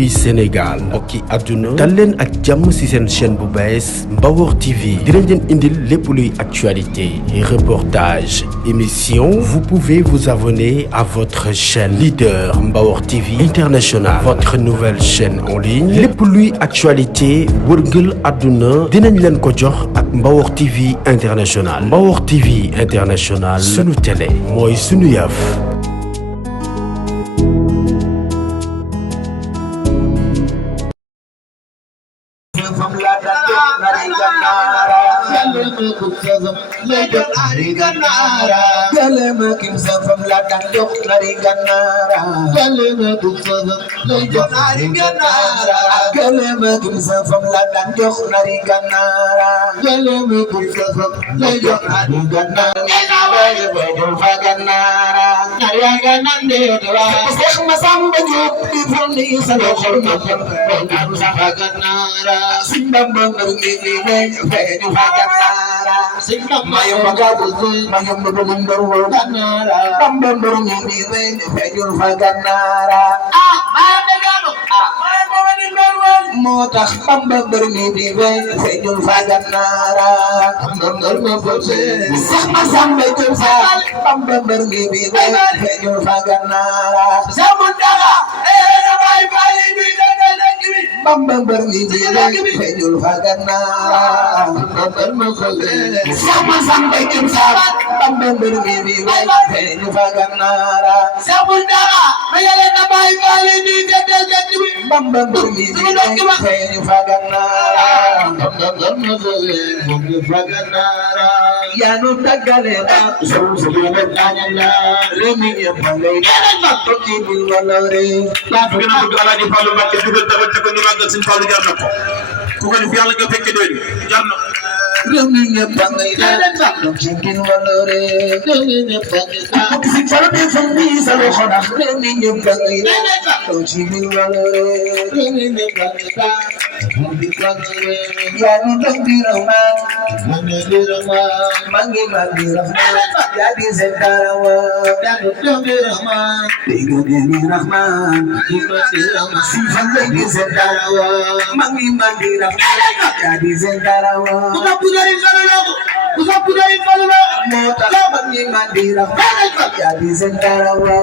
fii Sénégal mbokki àdduna dal leen ak jàmm ci seen chaîne bu bees Mbawor TV dinañ leen indil lépp luy actualité reportage émission vous pouvez vous abonner à votre chaîne leader Mbawor TV International votre nouvelle chaîne en ligne lépp luy actualité wërngël àdduna dinañ leen ko jox ak Mbawor TV International Mbawor TV International sunu télé mooy sunu yëf. moo tax Bamba mbër mi di wey feeñul fa Gànnaara mbër ma fose sax ma samba jëm saal Bamba mbër mi di wey feeñul fa Gànnaara sama daga na bay bali bi Bamba mbër mi di wey feeñul fa Gànnaara mbër ma fose sax ma samba jëm saal Bamba mbër mi di wey feeñul fa Gànnaara sama daga na bay bali bi Bamba mbër mi di wey feeñu fa Gànnaara yaa nu tàggale ba soo su ñu def ñaanal réew mi ñëpp ngay ñaanal toog ci biir wala réew yaa fi gën a bëgg Alaaji Fallu Mbàkke dugal taxal te ko ñu màggal Sëñ Fallu jar na ko ku ko def yàlla nga fekke doy jar na réew mi ñëpp ngay ñaanal toog ci biir wala réew réew mi ñëpp ngay ñaanal si fara bi fa mi sa loxo ndax réew mi ñëpp ngay ñaanal toog ci biir wala réew réew mi ñëpp ngay ñaanal yaa nu toog di rahmaan mangi mangi rahmaan yaa di seen karawa yaa nu toog di rahmaan dégg di rahmaan si fan lay di seen karawa mangi mangi rahmaan yaa di seen karawa moo tax mangi mangi rahmaan yaa di seen karawa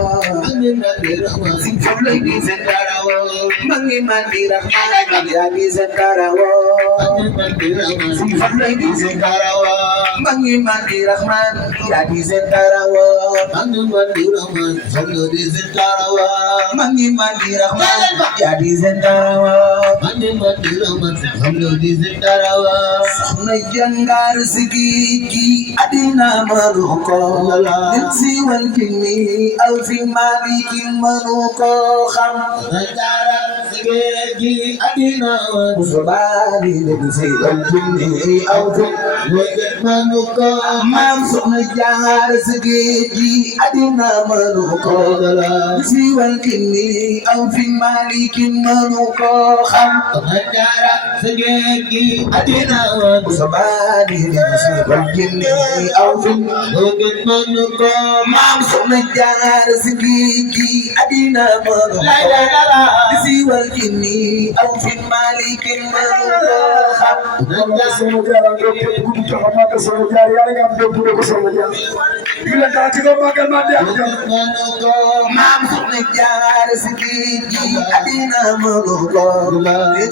si fan lay di seen karawa mangi mangi rahmaan yaa di seen karawa si fan lay di seen karawa mangi mandi rahman ya di seen karawa mangi mandi rahman sanga di seen karawa mangi mandi rahman ya di seen karawa mangi mandi rahman sanga di seen karawa soxna jàngaar si gi adina manu ko nit si wal jinni aw fi maliki manu ko xam jàngaar si gi adina manu sobali nit si wal jinni aw fi manu ko maam soxna jaar si géeji adina manu ko si wal jinni aw fi maliki manu ko xam soxna jaar si géeji adina manu sobali nit si wal jinni aw fi manu ko maam soxna jaar si géeji adina manu ko si wal jinni aw fi maliki manu ko xam maam soxna jaar si géeji adina manu ko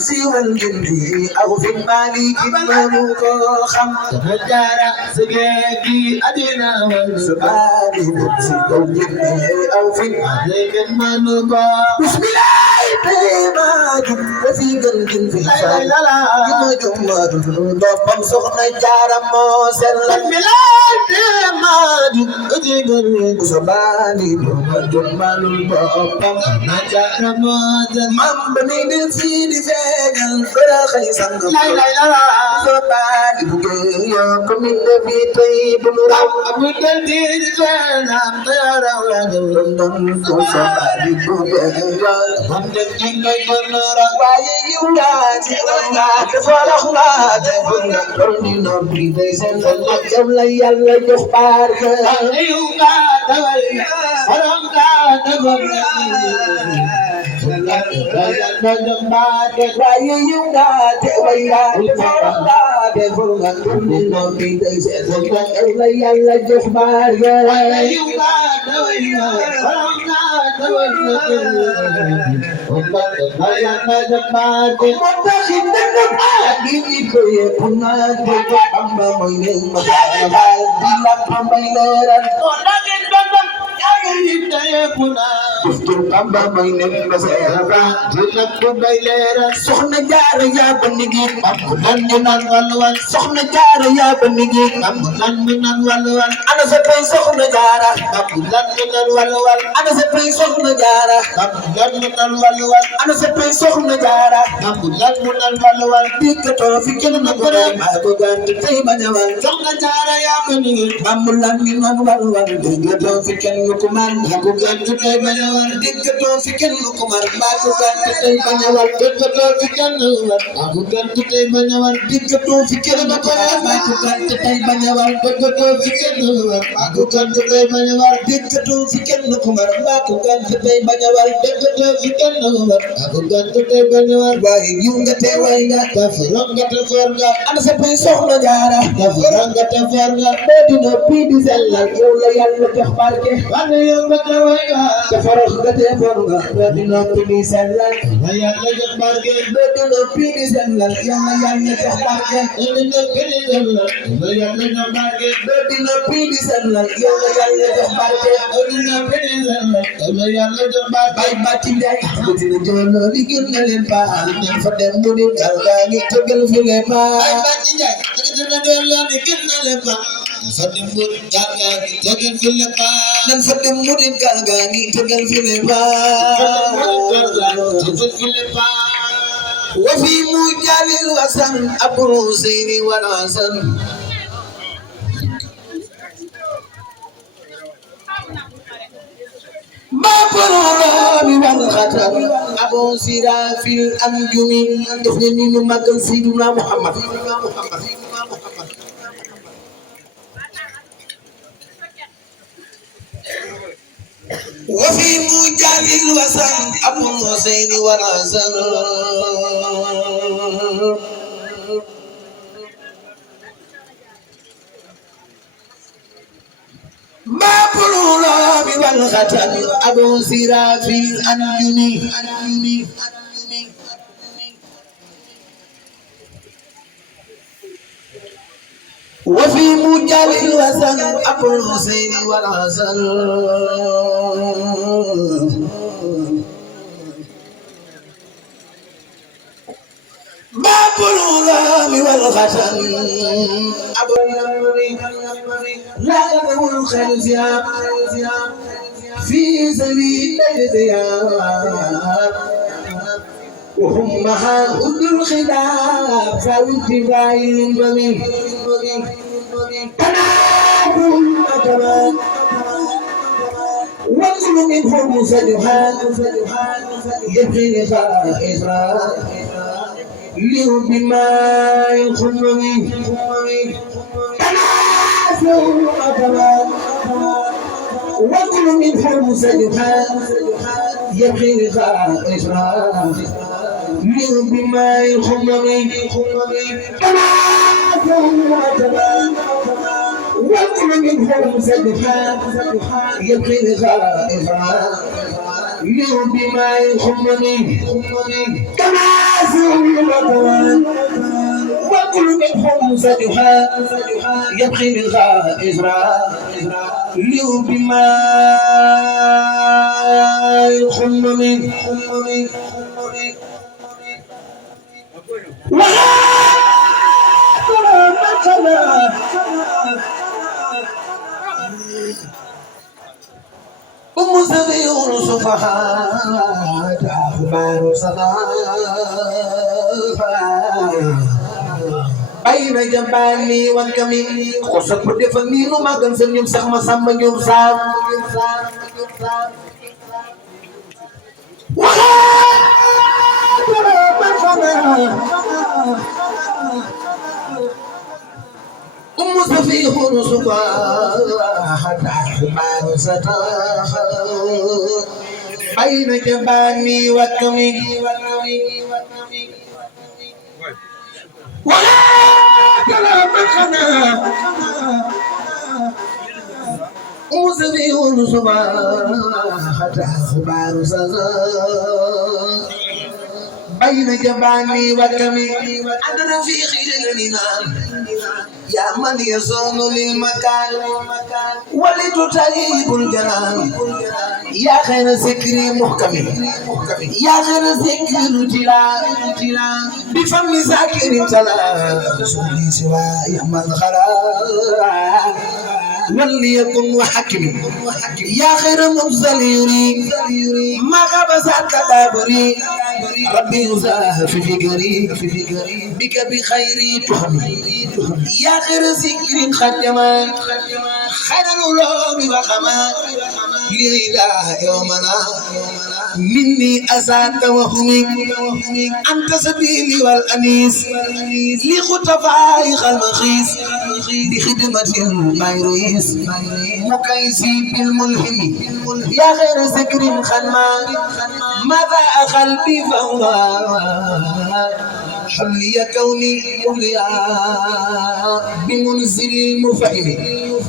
si wal jinni aw fi maliki manu ko xam soxna jaar si géeji adina manu sobali si wal jinni aw fi maliki manu ko bismillah tema jum fi gën gën fi juma juma dum boppam soxna jaar moo sellal milate maadu jigal sobani ma jummalul boppam na jaar moo mam bani del sidi fegal fara xay sang sobani bu yo ko min de fi tay bu raw abu del di janam tara wa dum ko sobani bu yo mam de ngay bonora waaye yu la ci nga fa la xulaate ni noppi day seen yow la Yàlla jox barke yow nga dawal borom nga dawal Bamba may nek ba seera dilak ko bay leeral soxna jaara yaa ba nigi am lan ñu naan walwal soxna jaara yaa ba nigi am lan ñu naan walwal ana sa tay soxna jaara am lan ñu naan walwal ana sa tay soxna jaara am lan ñu naan walwal ana sa tay soxna jaara am lan ñu naan walwal dikkato fi kenn na ko ma ko gant tay ma ñawal soxna jaara yaa ba nigi am lan ñu naan walwal dikkato fi kenn ko man ko gant tay ma ñawal dikkato fi kenn ko mar ma ko gant tay ma ñawal dikkato fi kenn ma ko gant tay ma ñawal dikkato fi kenn ko ma ko gant tay ma ñawal dikkato fi kenn ma ko gant tay ma ñawal dikkato fi kenn ko mar ma ko gant tay ma ñawal dikkato fi kenn ma ko gant tay ma ñawal waaye yu nga te way nga dafa nga te for nga ana sa pay soxna jaara dafa nga te for nga be dina pi di sellal yow la yàlla jox barke wane yow nga te way nga dafa nga te for nga be dina pi di sellal la yàlla jox barke be dina pi di sellal yow la yàlla jox barke dina pi di sellal la yàlla jox barke be dina pi di sellal yow la yàlla jox barke dina pi di sellal la yàlla jox barke bay batti ndey dina jolo di gën na leen ba fa dem mu di gal ga ngi tegal fi le ba bay batti ndey dina jolo di gën na leen ba fa dem mu gal ga ngi tegal fi le ba nan fa dem mu di gal ga ngi tegal fi le ba wa fi mujalil wasan abu zaini wal hasan Baparami wal khatam Abu Sirafil Anjumi def ne ni ñu magal Sayyidina Muhammad wa fi mujalil wasan Abu Husayn wal Hasan Baparami wal khatam Abu Sirafil Anjumi وفي مجال الوسن أبو الحسين والحسن باب الغلام والختن أبو النمر لا يدعو الخلفيا في سبيل الزياب وهم هؤلاء الخلاف فواتباع البنين تنابوا كمان وكل منهم سجحان يبغي لقاء إسراء له بما يخمني تنابوا كمان وكل منهم سجحان يبغي لقاء إسراء له بما يخمني وكل منهم سجحان يبغي لغائها له بما يخمني كما سوى وكل منهم سجحان يبغي لغائها له بما يخمني سبيل صفحات أخبار بين جبالي والكمين خصك بدفني وما كان سنيم سخما سما نيوم سام سفيه صفحات أخبار bayna jabani wa kami wala kalama khana Musabi unusuba hata khabaru zaza bayna jabani wa kami adana fi khilina يا من يصون للمكان ولتطيب الجنان يا خير ذكر محكم يا خير ذكر تلا بفم ذاكر تلا سوري سوى يا من خلا وليكن وحكم يا خير مبذل يري ما غبز كدابري ربي يزاه في فكري بك بخيري تهمي يا خير ذكر ختما خير العلوم وخما ليلا يومنا مني أزاد وهمي أنت سبيلي والأنيس لخطفائق المخيس بخدمة الميريس مكيسي بالملهم يا خير ذكر خدما ماذا قلبي فهو حلي كوني أولياء بمنزل المفهم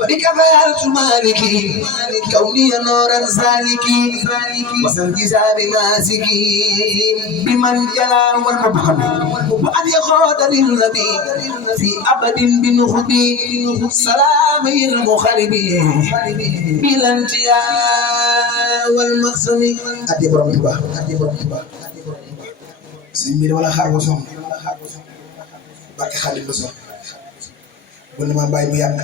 بك فيالت مالكي كوني نورا سالكي وسنجزاب ناسكي بمن جلا والمبهم وأن يخوض للنبي في أبد بنخبي سلامي المخربي بلا انتياء والمقسم أدي برمتبا سيمير ولا خار وصوم barke Xaadim ba sox bu ne ma bàyyi bu yàgg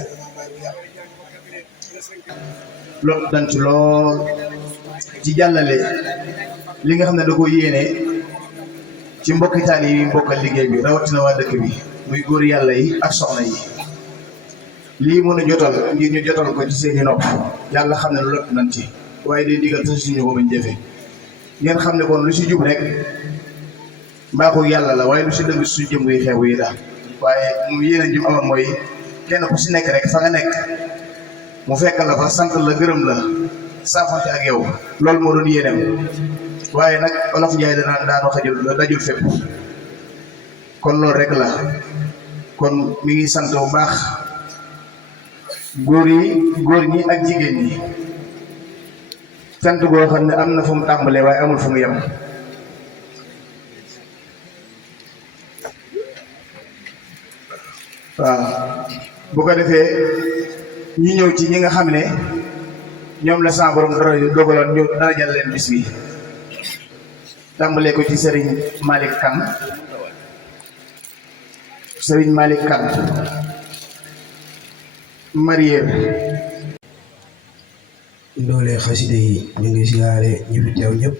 loolu dañ ci lool ci jàllale li nga xam ne da ko yéene ci mbokki taal yi mbokkal liggéey bi rawatina waa dëkk bi muy góor yàlla yi ak soxna yi lii mën a jotal ngir ñu jotal ko ci seeni nopp yàlla xam ne lot nañ ci waaye day digal te suñu ko bañ jëfe ngeen xam ne kon lu si jub rek mbaaxu yàlla la waaye lu si dëgg su jëm yi xew yi daal waaye mu yéene jum amoon mooy kenn ku si nekk rek fa nga nekk mu fekk la fa sant la gërëm la saafante ak yow loolu moo doon yéeneem waaye nag Olof Njaay danaan daanoo xajul dajul fépp kon loolu rek la kon mi ngi sant bu baax góor ñi ak jigéen ñi sant goo xam ne am na fu mu tàmbalee waaye amul fu mu yem waaw bu ko defee ñu ñëw ci ñi nga xam ne ñoom la sa borom dara dogaloon ñu dara jàll leen bis bi tàmbalee ko ci Serigne Malick Kane marié doole xaside yi ñu ngi siyaare ñi fi teew ñëpp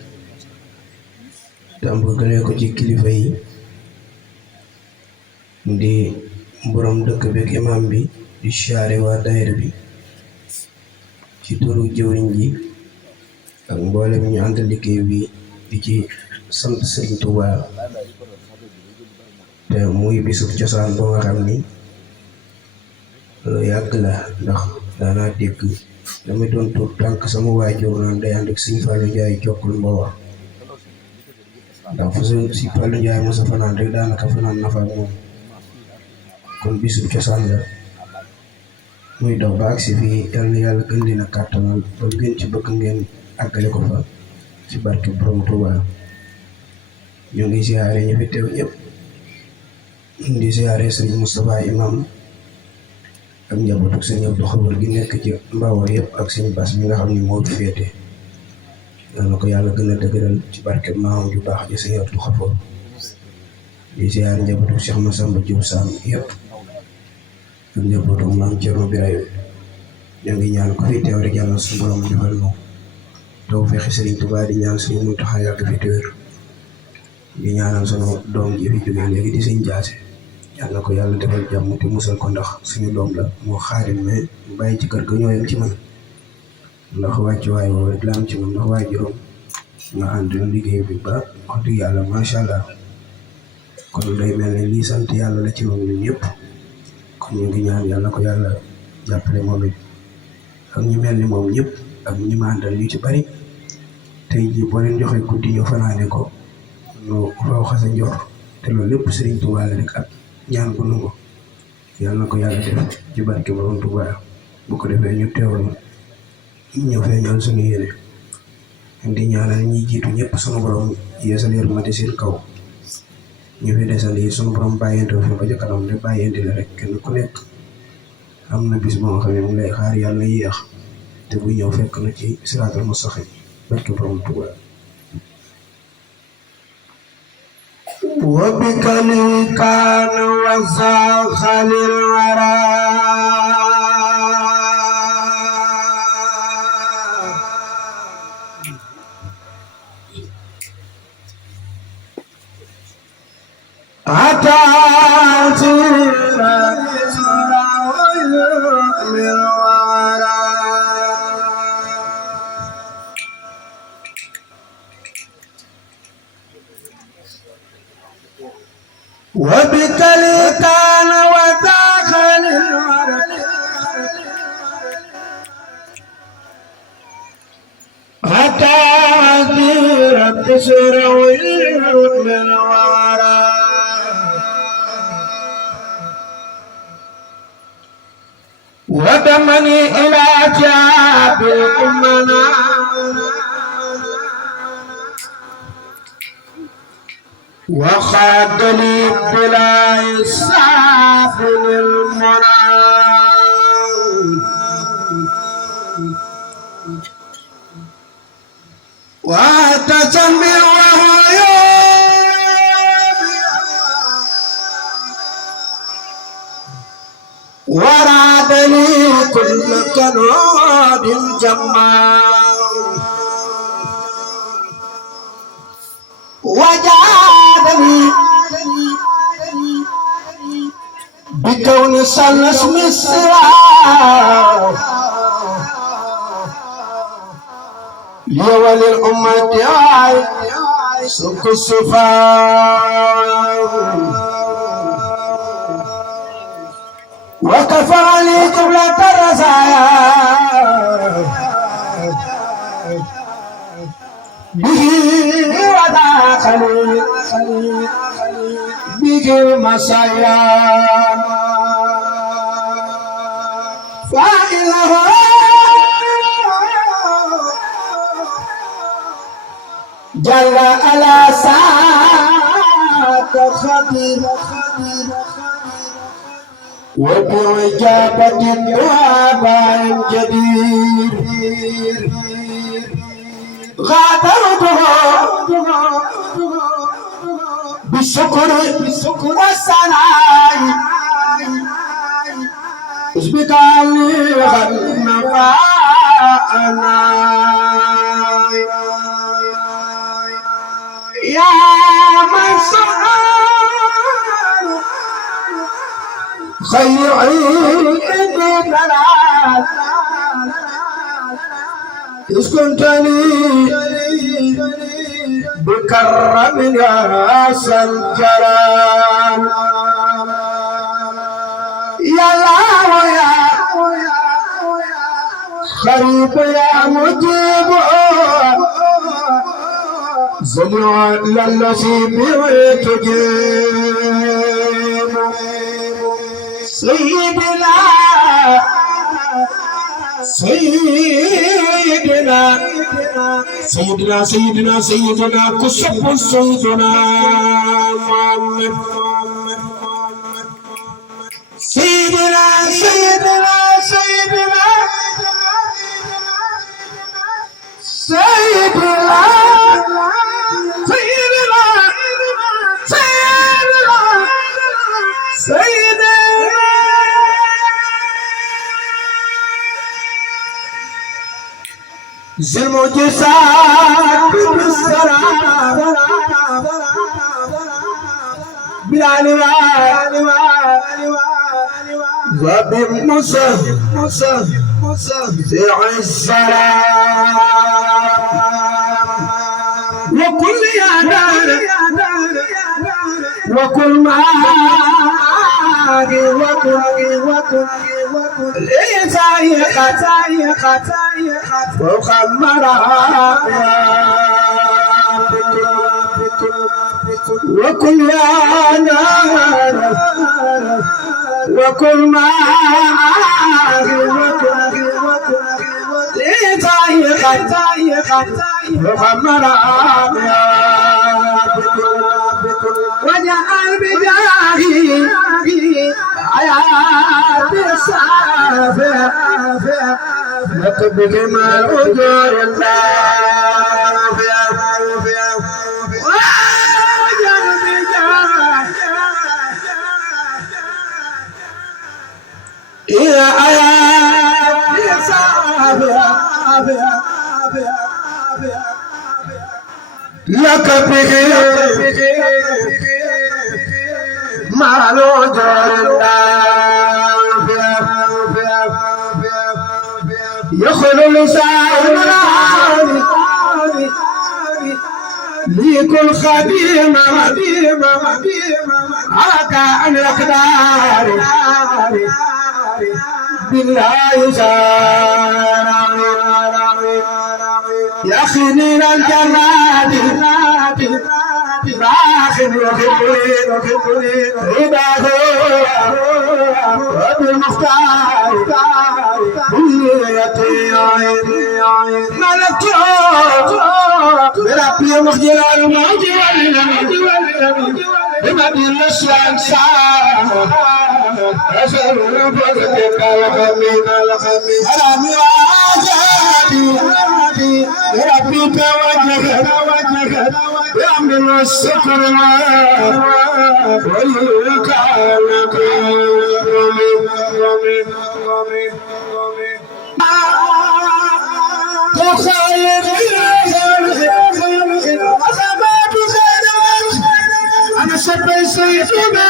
tàmbalee ko ci kilifa yi di borom dëkk beeg imam bi di siyaare waa daayira bi ci turu jëwriñ ji ak mboolem ñu ànd liggéey bi di ci sant Serigne Touba te muy bisub cosaan boo nga xam ni lu yàgg la ndax daanaa dégg damay doon tuut tànk sama waajur naan day ànd ak Sëñ Fallou Ndiaye jokkul Mbowa ndax fa si Fallou Ndiaye mosa fanaan rek daanaka fanaan na fa ak moom kon bisub cosaan la muy dox ba agsi fii yal na yàlla gën leen a kàttanal ba gën ci bëgg ngeen àggale ko fa ci barke borom Touba ñu ngi siyaare ñu fi teew ñëpp di siyaare Serigne Moustapha imam ak njabootu sëñ Abdou Xabar gi nekk ci Mbawar yëpp ak sëñ Bass mi nga xam ni moo féete yal na ko yàlla gën a dëgëral ci barke maam ju baax ji sëñ Abdou Xabar di siyaare njabootu Cheikh Massamba Diouf Sam yëpp ak njabootu maam Thierno Birahim ñoo ngi ñaan ko fi teew rek yàlla suñu borom defal nu taw fexe Serigne Touba di ñaan suñu Muntaxa yàgg fi te wér di ñaanal sunu doom ji fi jógee léegi di sëñ Jaase yàlla ko yàlla defal jàmm te musal ko ndax suñu doom la moo xaarim mais bàyyi ci kër ga ñooyam ci man ndax wàccu waay woo rek la am ci man ndax waay juróom nga ànd liggéey bi ba wax dëgg yàlla macha allah kon day mel ni lii sant yàlla la ci moom ñun ñëpp kon ñu ngi ñaan yàlla ko yàlla jàppale moom it ak ñu mel ni moom ñëpp ak ñi ma àndal ñu ci bari te tey jii boo leen joxee guddi ñu fanaane ko nu raw xasa njor te loolu lépp Sëriñ Tuubaa la rek ak ñaan bu nangu yàlla na ko yàlla def ci barke Borom Tuubaa bu ko defee ñu teewlu ñëw feeñal suñu yéene di ñaanal ñi jiitu ñëpp sunu borom yeesal yërmande seen kaw ñu fi desal yi sunu borom bàyyente fi ba ca kanam ne bàyyente la rek kenn ku nekk am na bis boo xam ne mu lay xaar yàlla yéex te bu ñëw fekk na ci siraatal mustaqim barke Borom Tuubaa وبك لي كان وزاخل الورى وبك لي كان وداخل الورد حتى عذيرت سروي من الورى ودمني إلى جاب الأمنا وخاد لي بلا إسعاف للمنى واعتصم وهو وراد لي كل كنود جمال وجادني بكون صلى اسم السراء لي وللأمة سك الصفاء وكفاني قبلة الرزايا به وداخلي به المسايا فإله جل على ساعة خبير وبإجابة الدعاء جدير غادرته بالشكر والثناء اسمك علي غنفاءنا يا من سأل خير عيد لنا اسكنتني بكرم يا سلجلال يا الله يا خريب يا مجيب زمع للذي بتجيب سيدنا سيدنا سيدنا سيدنا سيدنا كشف سيدنا محمد سيدنا سيدنا سيدنا سيدنا سيدنا سيدنا ذي المعجزات بالسلام بلا لواء وبموسى ذي السلام وكل يا دار وكل ما وكل ليس يخطا وخمرا وكل يا نار وكل ما وخمر وجعل بجاهي حياة السافر وكبك ما أجور الله وجعل بجاهي يا حياة السافر لك به ما نجر يخل لسان لكل خديم عكا عن الأقدار بالله جار يخنين الجنات باخن وخبرين رباه وبالمختار ملكت بربي مخجل الموت بمدي النسوان سار أسأل بذلك الخميس أرامي وعجابي بربي توجهت بأمن والسكر والكالك أنا سبي سيدنا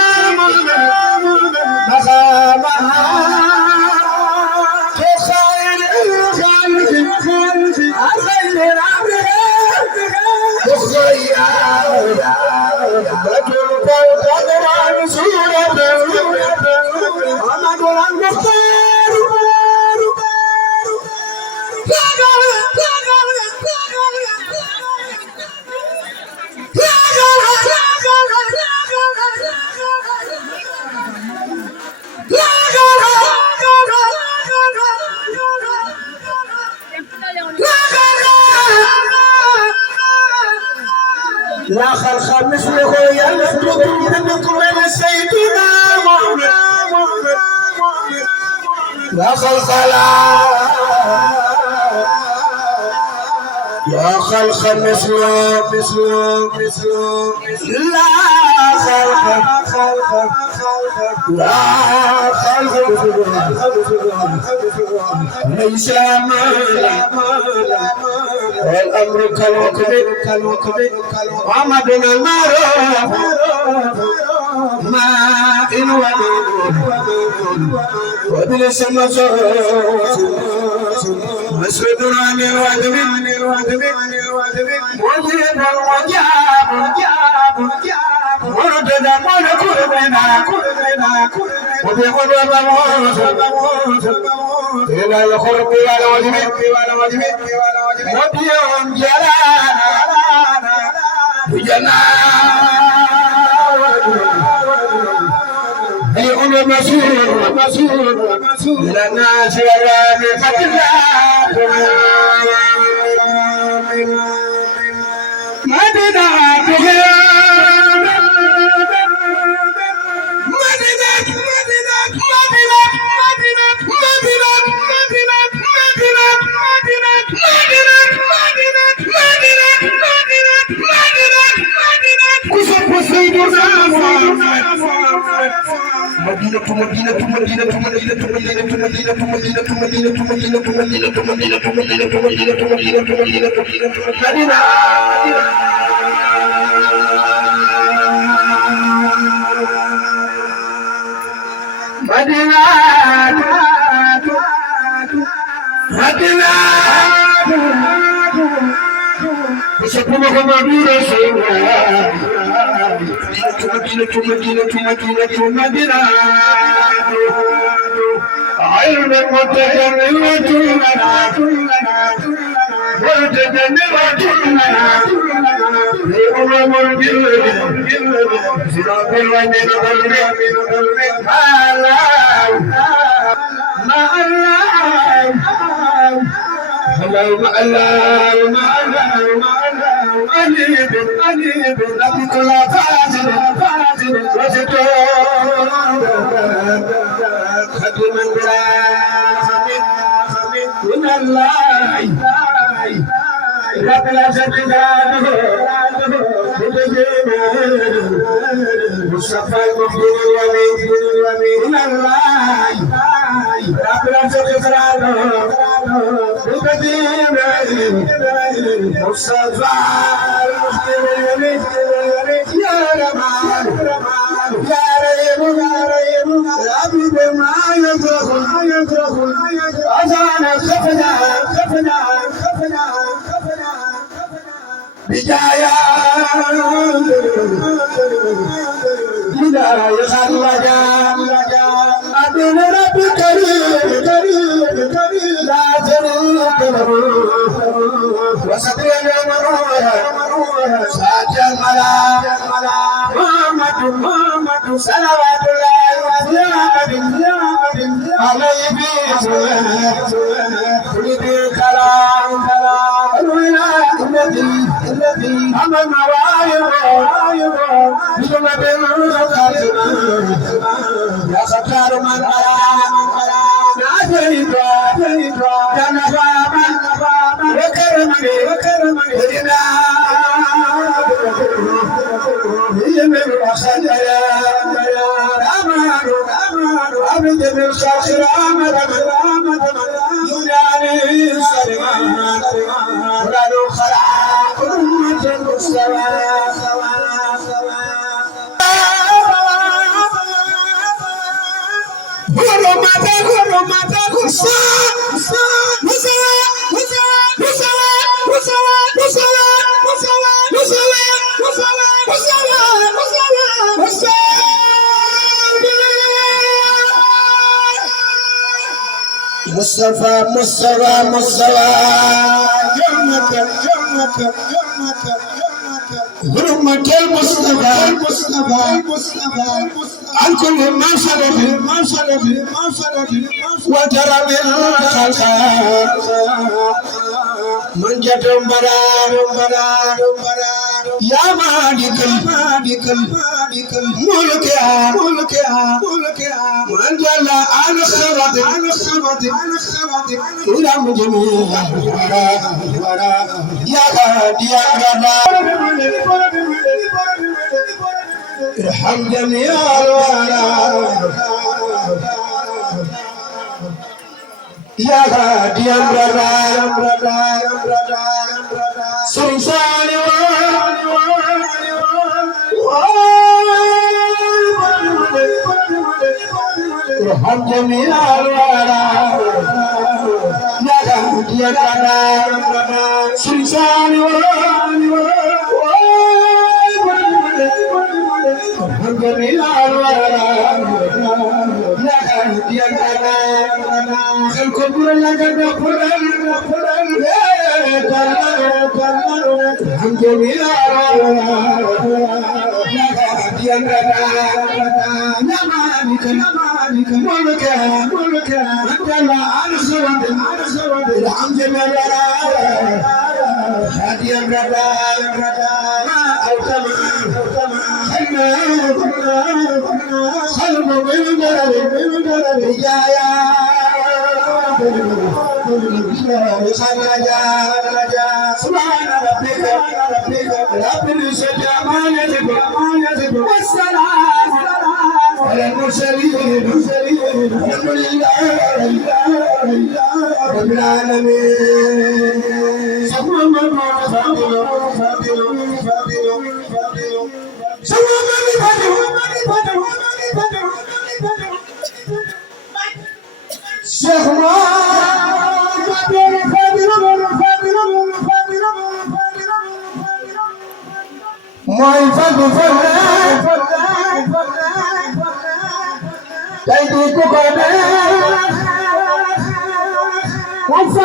لا خلق مثله يلفظ منكم من سيدنا محمد لا خلق لا خلق مثله لا خلق لا خلق ليس والأمر كالوكب وعمدنا المعروف ما إن ودلس المزروف مسعدنا عن الواجب مجيب وردنا ونكرمنا وبغضب الموت إلى الخرب والواجب مبيع جلانا بجنان بيقول مسؤول لنا سوى What's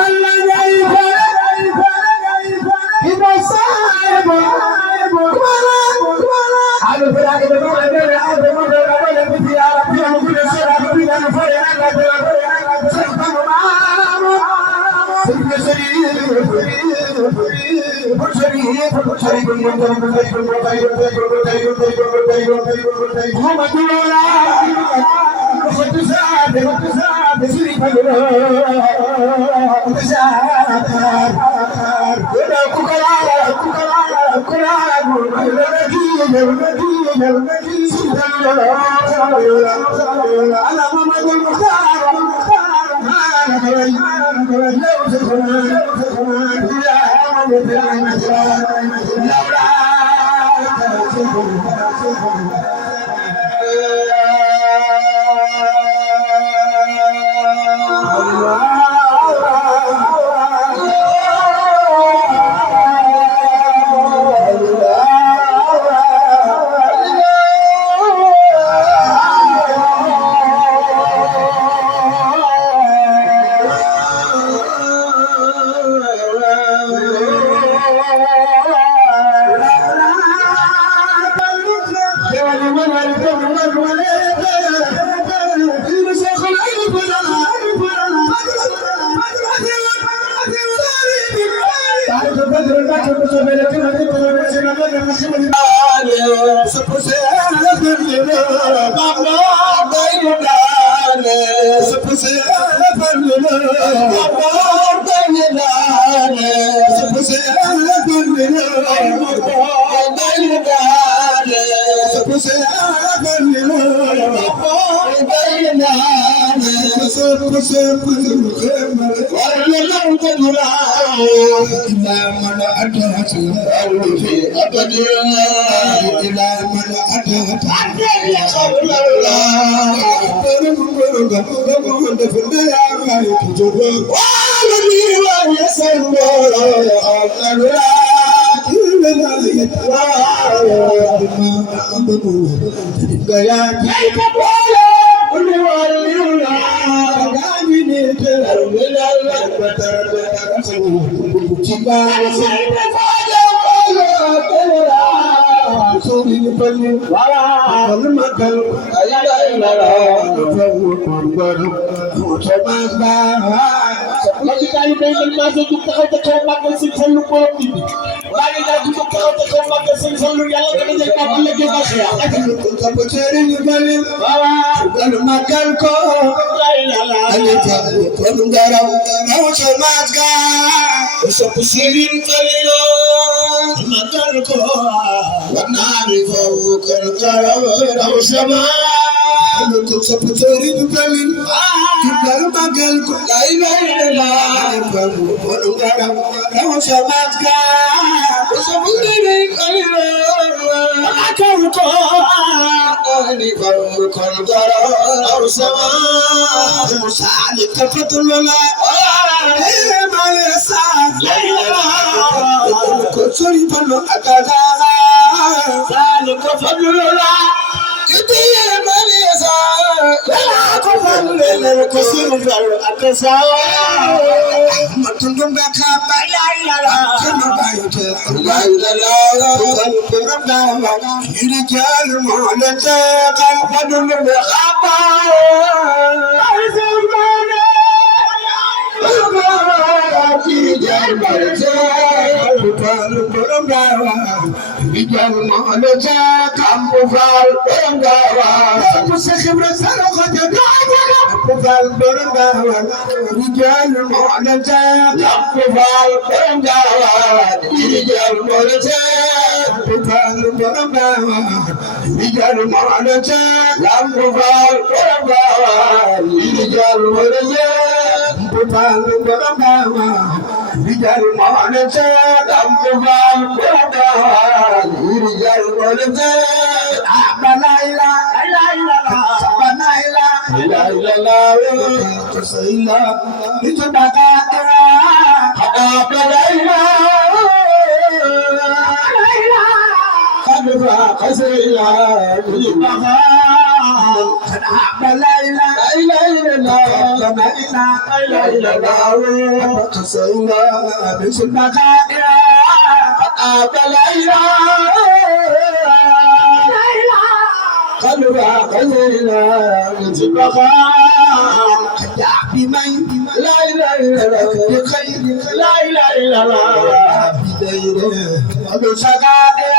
هلو سقايا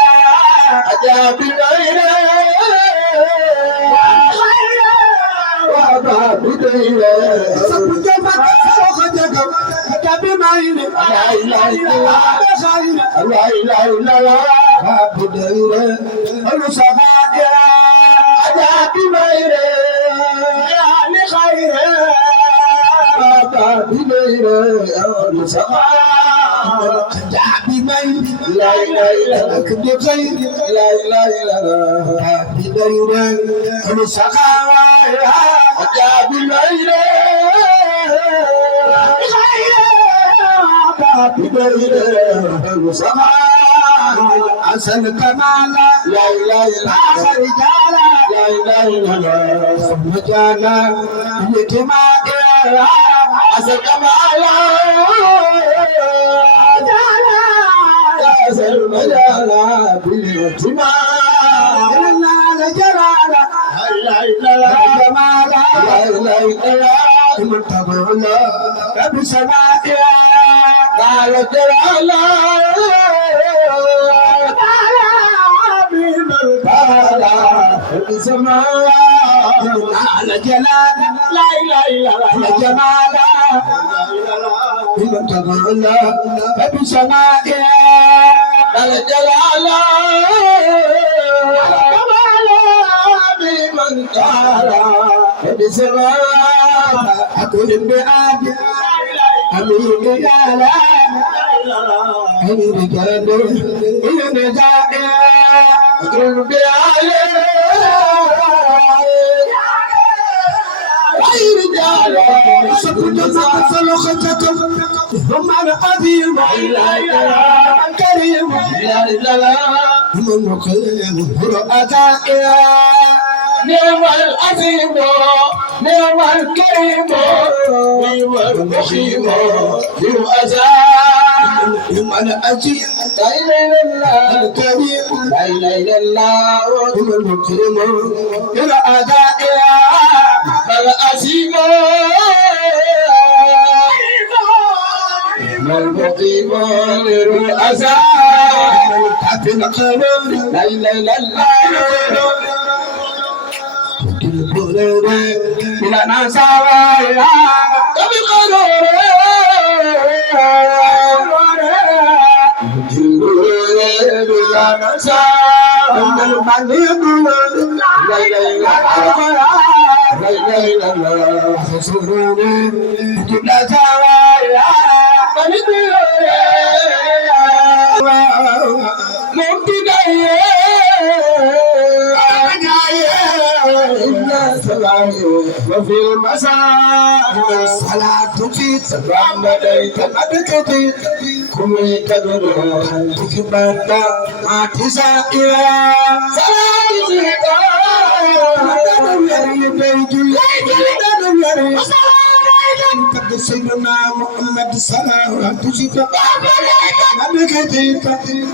أجاب غيره وأبا بديره سبت فتح أجاب معينه لا إله إلا الله لا إله إلا الله بديره هلو سقايا أجاب غيره يعني خيره أبا بديره هلو سقايا بمين لا إله إلا الله بغير لا إله إلا الله بديره السخاوة أجاب الليل بديره السخاوة أسأل كمال لا إله إلا الله رجال لا إله إلا الله مجانا يتماء أسأل كمال المجالا بالاتمام لا جلالا لا اله الا جمالا لا اله الا الله منتظر الله بسمائها قال جلالا بالبالا بسمائها قال جلالا لا اله الا الله جمالا منتظر الله بسمائها قال جلالا بمن قال بسماء أقول بآب أمين يا لا أمين جلد إلى نجاة أقول بآب غير جالا سكت سلختكم هم القديم لا إله كريم لا إله من مقيم رؤسائنا نعم العظيم نعم الكريم نعم المقيم رؤسائنا نعم العظيم لا إله إلا الله الكريم لا إله إلا الله نعم المقيم رؤسائنا العظيم المقيم للرؤساء تحت القانون لا إله إلا الله من نسوايا بالقانون بلا نساء من الملك لا إله إلا الله لا إله إلا الله خسروني بلا نسوايا وفي المساء الصلاة في سبع مديك مدكتي كمي تدرو تكبرت ما تسائر صلاة زيكا سيدنا محمد صلى الله عليه وسلم مدكتي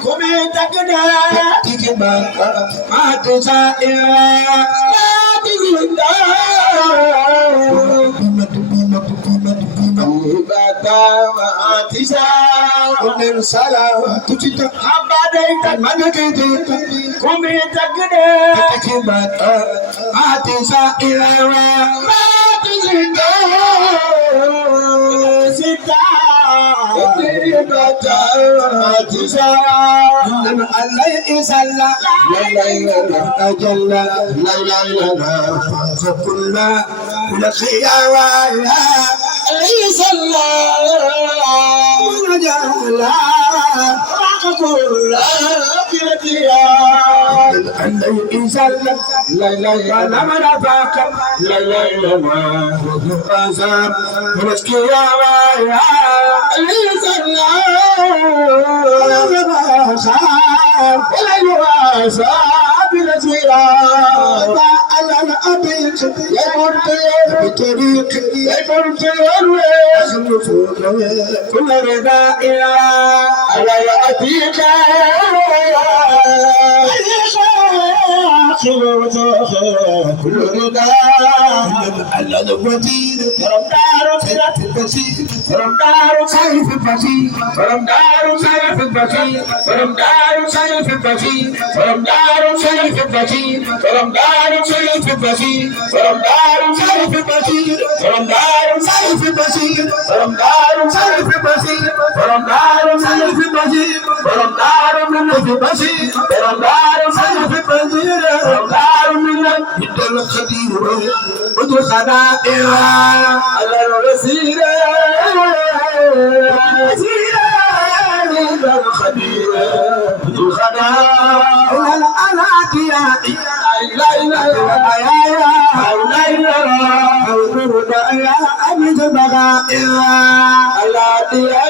كمي تدرو تكبرت ما تسائر فكنا لخيا ليس الله نجعل كل آخرتها ليس الله لا لا لا ما نفاق لا لا لا ما وفازا ونسكيا ليس الله ولا يواسى بالزيارة على الأبيض يمر بطريق يمر كل رداء على الأبيض كل رداء على الأبيض رمضان في البسيط borom daaru sayu fi basi borom daaru sayu fi basi borom daaru sayu fi basi borom daaru sayu fi basi borom daaru sayu fi basi borom daaru sayu fi basi borom daaru sayu fi basi borom daaru sayu fi basi borom daaru sayu fi basi borom daaru min fi basi borom daaru sayu fi basi borom daaru min idal khadir wajh khada'ira ala rasul idal khadir wajh khada'ira ala atiya la ilaha illa allah ya abid baga'ira ala atiya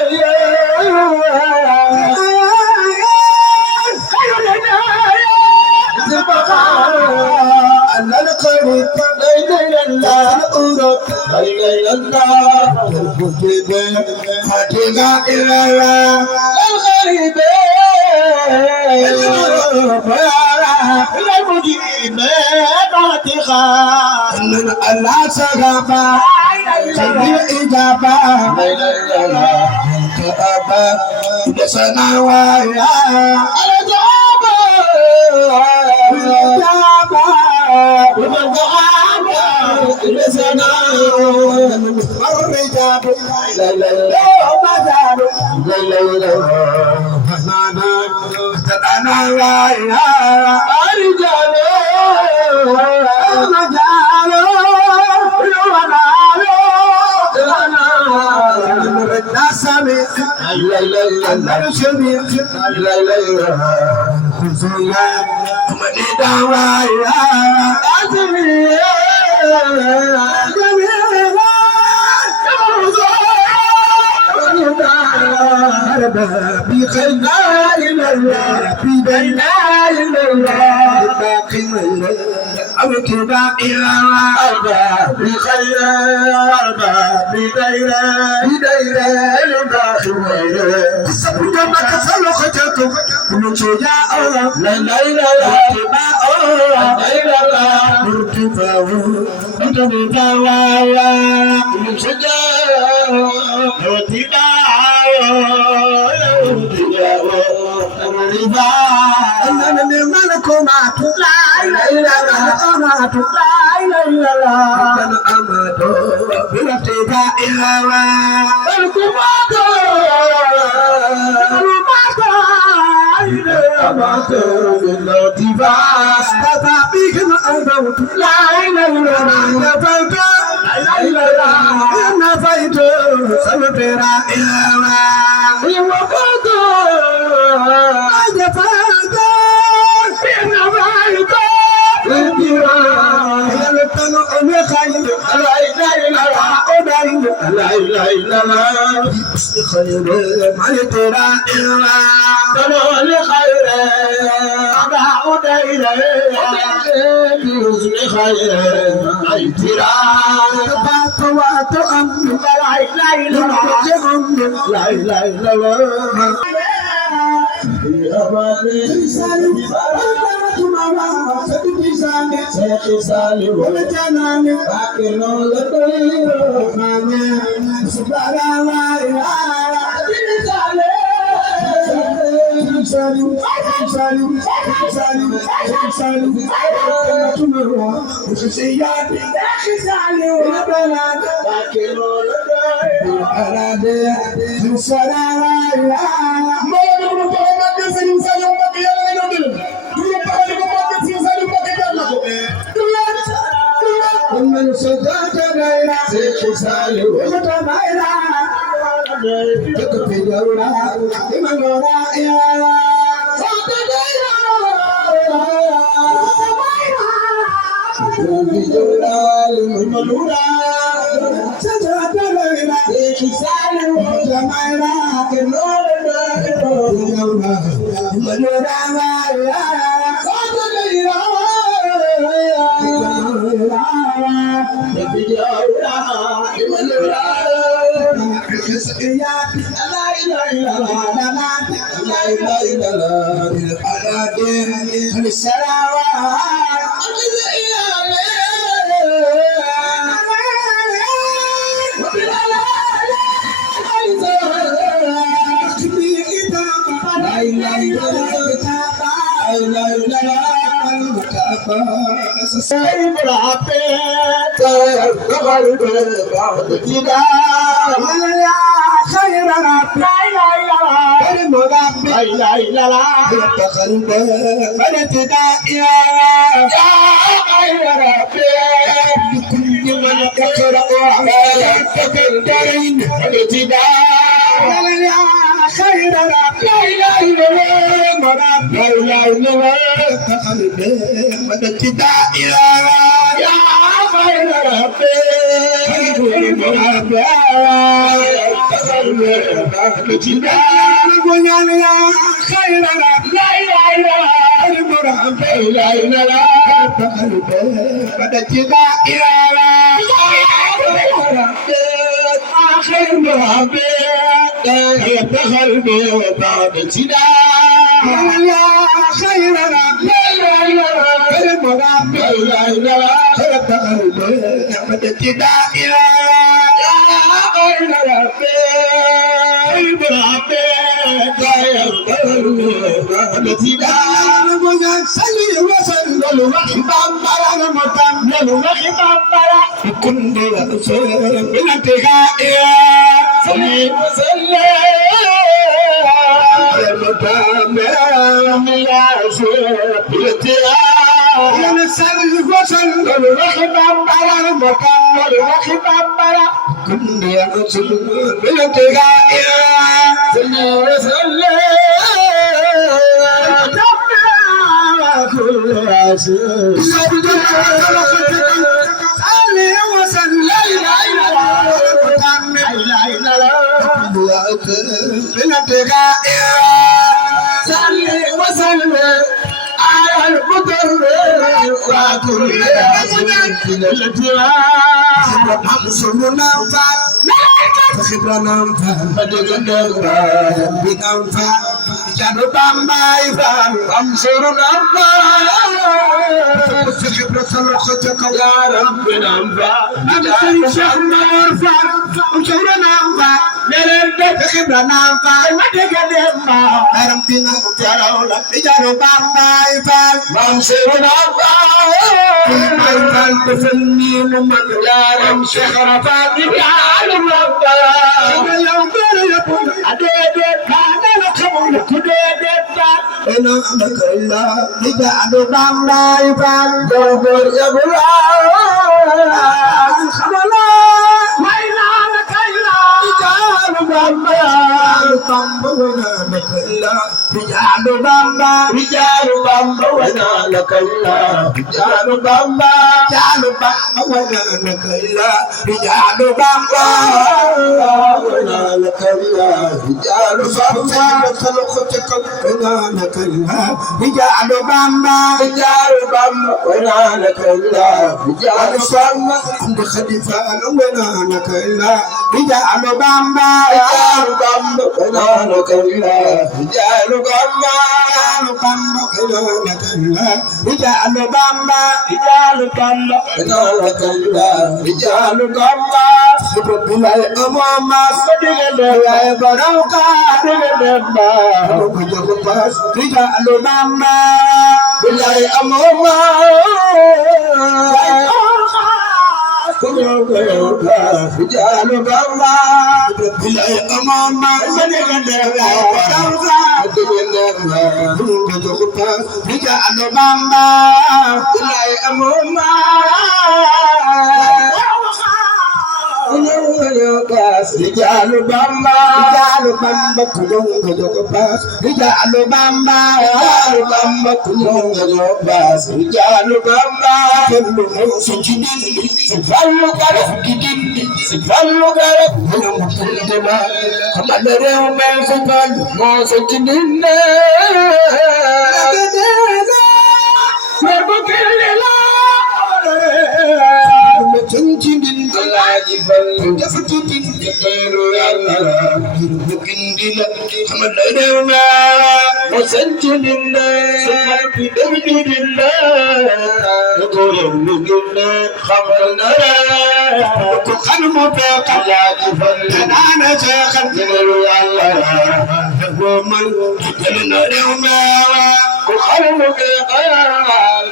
خلق قال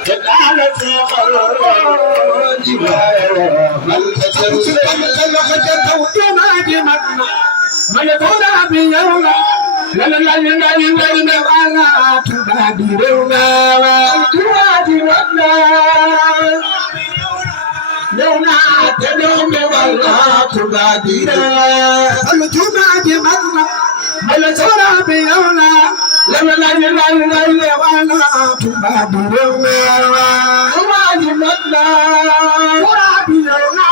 كان خلق من يقول بيوم لا لا لا لا لا لا تبادرنا وتبادرنا لونا تدوم والله تبادرنا تبادرنا ولا ترى بيوم لا لا لا لا لا لا تبادرنا تبادرنا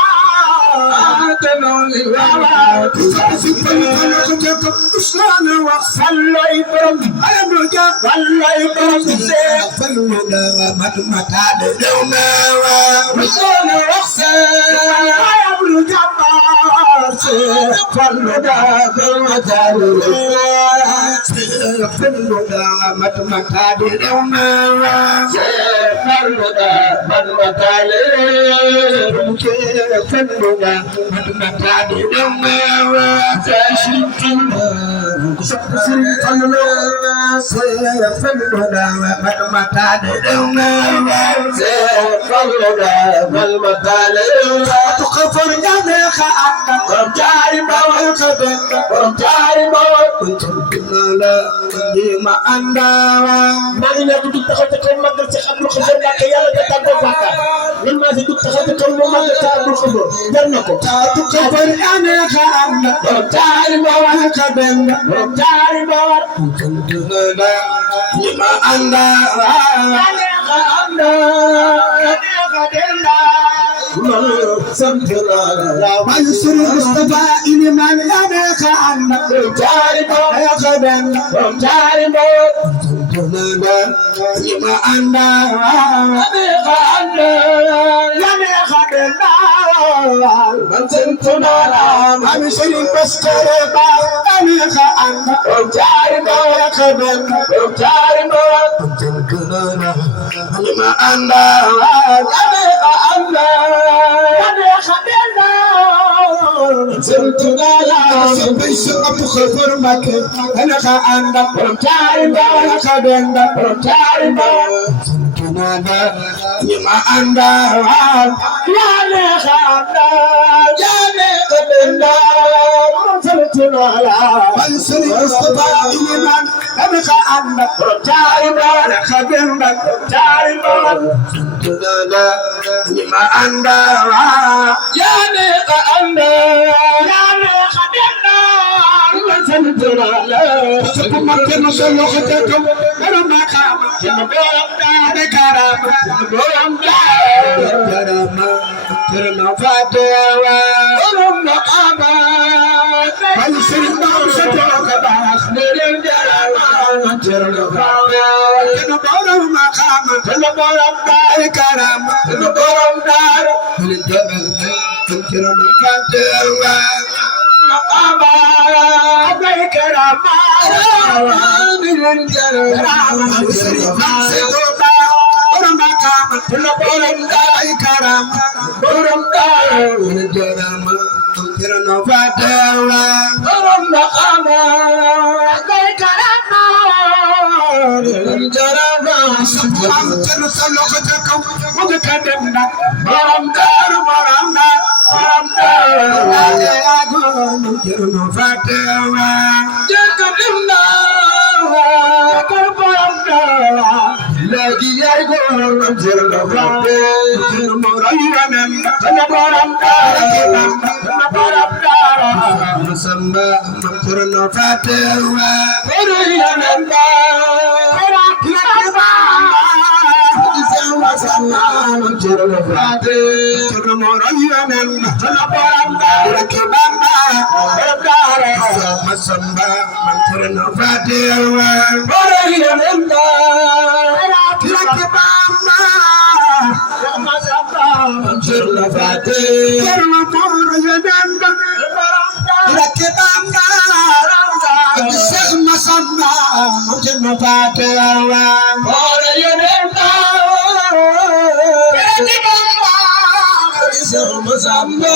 Musamba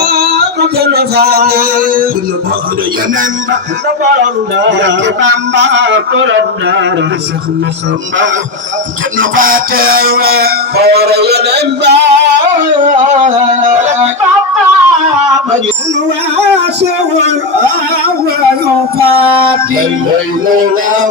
Mutana Fale Bukhara Yanamba Nabaranda Yakibamba Koranda Sheikh Musamba Janabate Bukhara Yanamba Yakibamba Majunwa Sewa Awa Fati Leila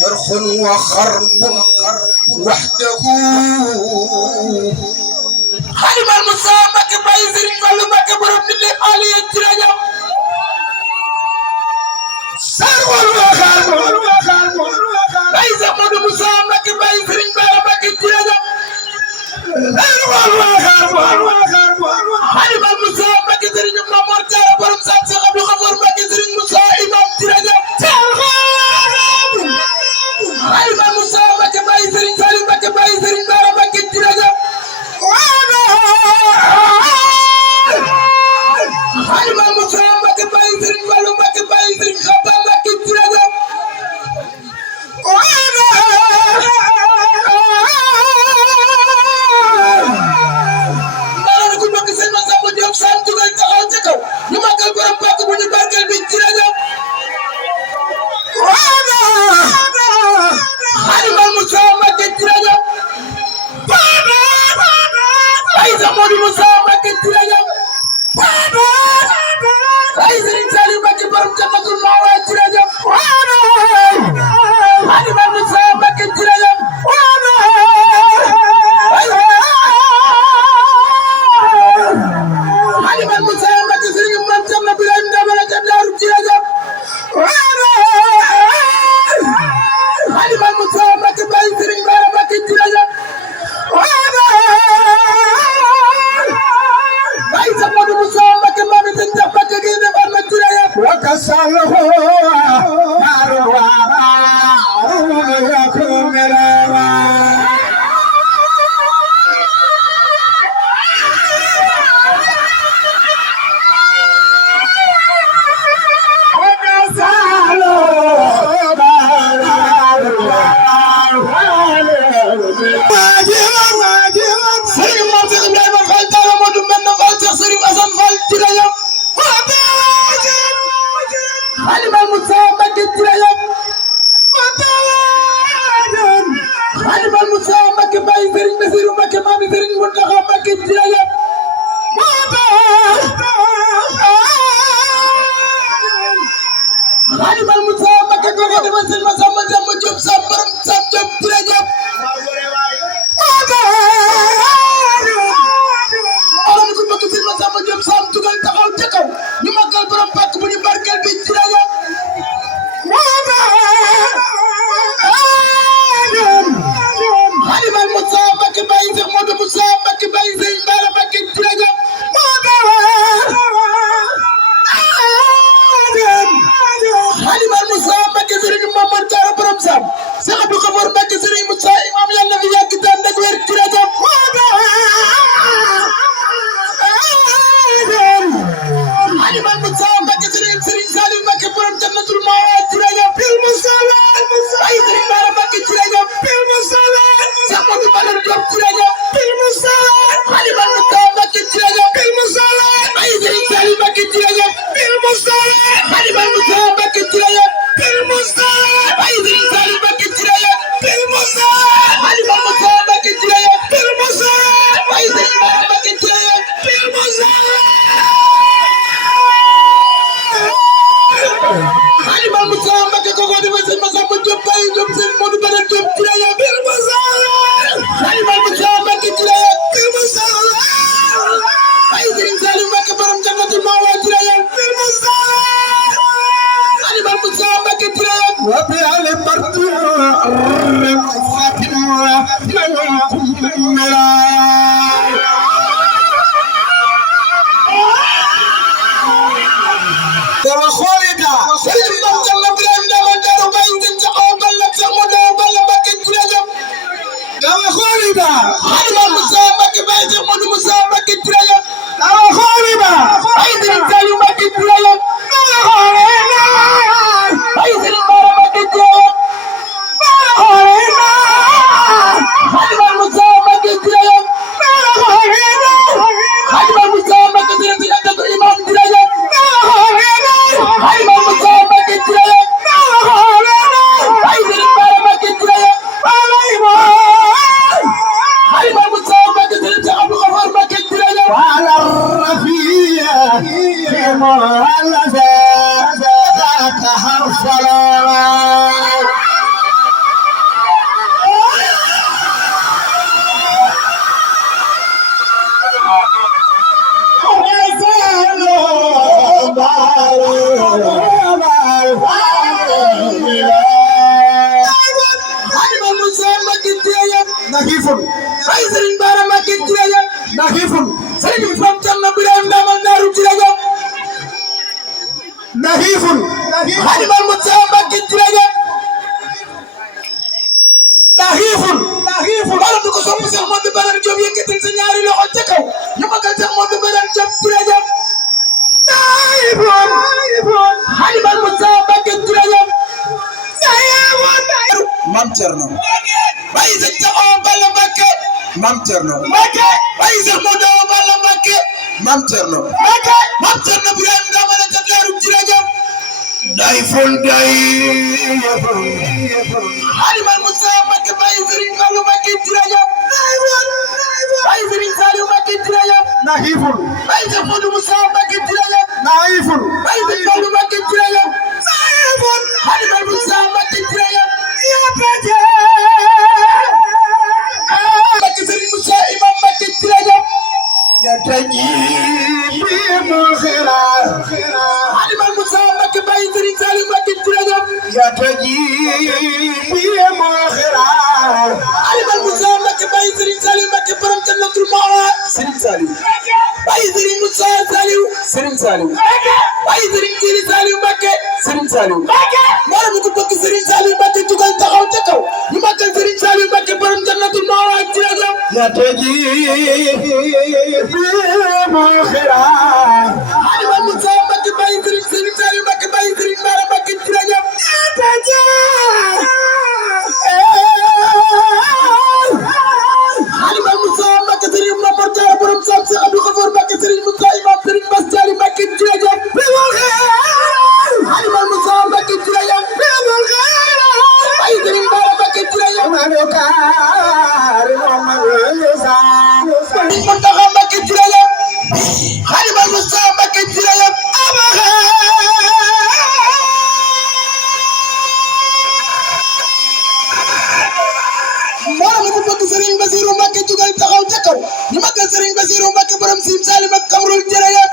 شرخ وخرب وحده خالب المسامك بايزر قلبك برب اللي حالي الترجم شرخ وخرب بايزر قلب المسامك بايزر قلبك الترجم خالب المسامك درج مرجع برم سات قبل غفور بك درج مسائم الترجم خالب المسامك بايزر قلبك بايزر قلبك الترجم خالب المسامك بايزر قلبك بايزر خبرك الترجم خالب المسامك Diop Touré Diop ala ko bëgg ci Massamba Diop Sam tugal taxaw ca kaw ñu magal borom pàkk bu ñu barkel bi Touré Diop Halimal Moussa Mbacké Baye Cheikh Modou Moussa Mbacké Baye Sëñ Bara Mbacké Touré Diop Halimal Moussa Mbacké Serigne Momar Diarra borom Sam Cheikh Abdou Khafor Mbacké Serigne Moussa imam yàlla fi yàgg tan ak wér Touré Diop Halimal Moussa Mbacké Serigne Saliou Mbacké borom Jannatul Mawa Touré Diop Baye Serigne Bara Mbacké Touré Diop Cheikh Modou Badar Diop Touré Diop Halimal Moussa Mbacké Touré Diop Baye Serigne Saliou Mbacké Touré Diop Halimal Moussa Mbacké Touré Diop Baye Serigne Saliou Mbacké Touré Diop Halimal Moussa Mbacké Touré Diop Baye Serigne Bara Mbacké Touré Diop Halimal Moussa Mbacké koko defa Sëñ Massamba Diop Baye Diop Sëñ Modou Badar Diop Touré Diop Halimal Moussa Mbacké Touré Diop Baye Serigne Saliou Mbacké borom Jannatul Mawa Touré Diop Halimal Moussa Mbacké Touré Diop wa bi al parti dama xoolida Serigne Mame Diallo Birame dama daru Baye Serigne Sakho Balla Cheikh Modou Balla Mbacké Touré Diop dama xoolida Halimal Moussa Mbacké Baye Cheikh Modou Moussa Mbacké Touré Diop dama xoolida Baye Serigne Saliou Mbacké Touré Diop dama xoolida Baye Serigne Bara Mbacké Touré Diop dama xoolida Halimal Moussa Mbacké Touré Diop dama xoolida Halimal Moussa Mbacké Serigne Adama Imam Touré Diop Halimal Moussa Mbacké Touré Diop Baye Serigne Bara Mbacké Touré Diop Halimal Moussa Mbacké Serigne Cheikh Abdou Khafor Mbacké Touré Diop ala rafiya mo ala za ta harfala Halimal Moussa Mbacké Touré Diop nakifun Baye Serigne Bara Mbacké Touré Diop nakifun Serigne Mame Diallo Birame Ndamal Daaru Touré Diop nakifun Halimal Moussa Mbacké Touré Diop nakifun wala du ko sopp Cheikh Modou Badar Diop yëkkatil sa ñaari loxo ca kaw ñu magal Cheikh Modou Badar Diop Touré Diop Halimal Moussa Mbacké Touré Diop Mame Thierno Baye Serigne Sakho Balla Mbacké Mame Thierno Baye Cheikh Modou Balla Mbacké Mame Thierno Birame Ndamal Daaru Touré Diop Halimal Moussa Mbacké Baye Serigne Fallou Mbacké Touré Diop Baye Serigne Saliou Mbacké Touré Diop Baye Cheikh Modou Moussa Mbacké Touré Diop Baye Serigne Fallou Mbacké Touré Diop Halimal Moussa Mbacké Touré Diop Mbacké Serigne Moussa Imam Mbacké Touré Diop Halimal Moussa Mbacké Baye Serigne Saliou Mbacké Touré Diop Halimal Moussa Mbacké Baye Serigne Saliou Mbacké borom Jannatul Mawa Serigne Saliou Baye Serigne Moussa Saliou Serigne Saliou Baye Serigne Djili Saliou Mbacké Serigne Saliou mara mu ko bëgg Serigne Saliou Mbacké jugal taxaw ca kaw ñu magal Serigne Saliou Mbacké borom Jannatul Mawa Touré Diop Halimal Moussa Mbacké Baye Serigne Saliou Mbacké Baye Serigne Bara Mbacké Touré Diop Halimal Moussa Mbacké Serigne Momar Diarra borom Sam Cheikh Abdou Khafor Mbacké Serigne Moussa Imam Serigne Bass Diarra Mbacké Touré Diop Halimal Moussa Mbacké Touré Diop Baye Serigne Bara Mbacké Touré Diop Mountakha Mbacké Touré Diop Halimal Moussa Serigne Bassirou Mbacké borom Sim Salim ak Kamrul jërëjëf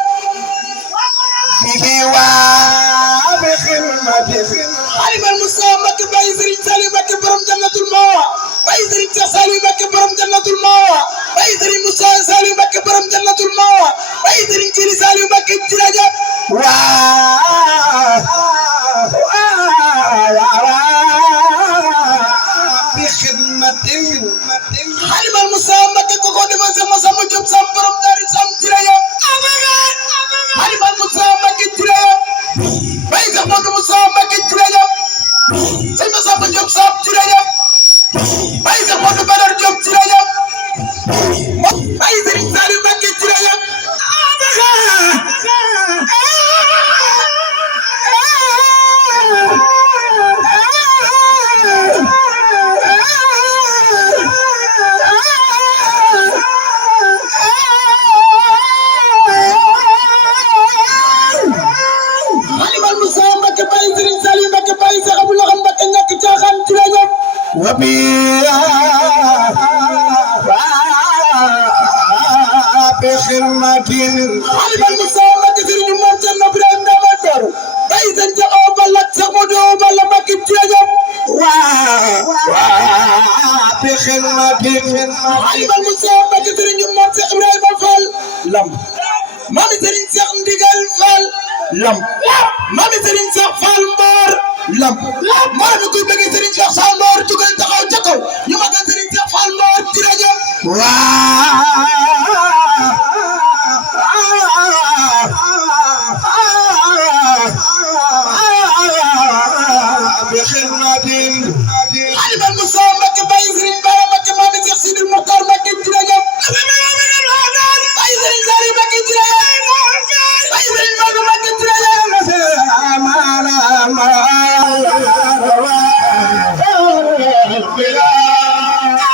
Alimal Moussa Mbacké Baye Serigne Salim Mbacké borom Jannatul Mawa Baye Serigne Cheikh Salim Mbacké borom Jannatul Mawa Baye Serigne Moussa Salim Mbacké borom Jannatul Mawa Baye Serigne Thierry Salim Mbacké jërëjëf Alimal Moussa Mbacké koko defal sama sama job sam borom dari sam jërëjëf Alimal Moussa Mbacké jërëjëf Baye Cheikh Moussa Mbacké jërëjëf sama sama job sam jërëjëf Baye Cheikh Modou Badar Diop jërëjëf Baye Serigne Salim Mbacké jërëjëf Alimal Moussa Mbacké Baye Serigne Salim Mbacké Baye Cheikh Abdou Lahad Mbacké ñàkk caaxaan jërëjëf Alimal Moussa Mbacké Serigne Mor Thierno Birahim Ndamador Baye Serigne Cheikh Awa Balla Cheikh Modou Awa Balla Mbacké jërëjëf Alimal Moussa Mbacké Serigne Mor Cheikh Ibrahima Fall lam Mami Serigne Cheikh Ndigal Fall lam Mami Serigne Cheikh Fall Mbor lam moo mi koy bëgg Serigne Cheikh Fall Mbor jugal taxaw ca kaw ñu magal Serigne Cheikh Fall Mbor jërëjëf Alimal Moussa Mbacké Baye Serigne Bara Mbacké Mami Cheikh Sidil Mokhtar Mbacké jërëjëf Baye Serigne Saliou Mbacké jërëjëf Baye Serigne Maodo Mbacké jërëjëf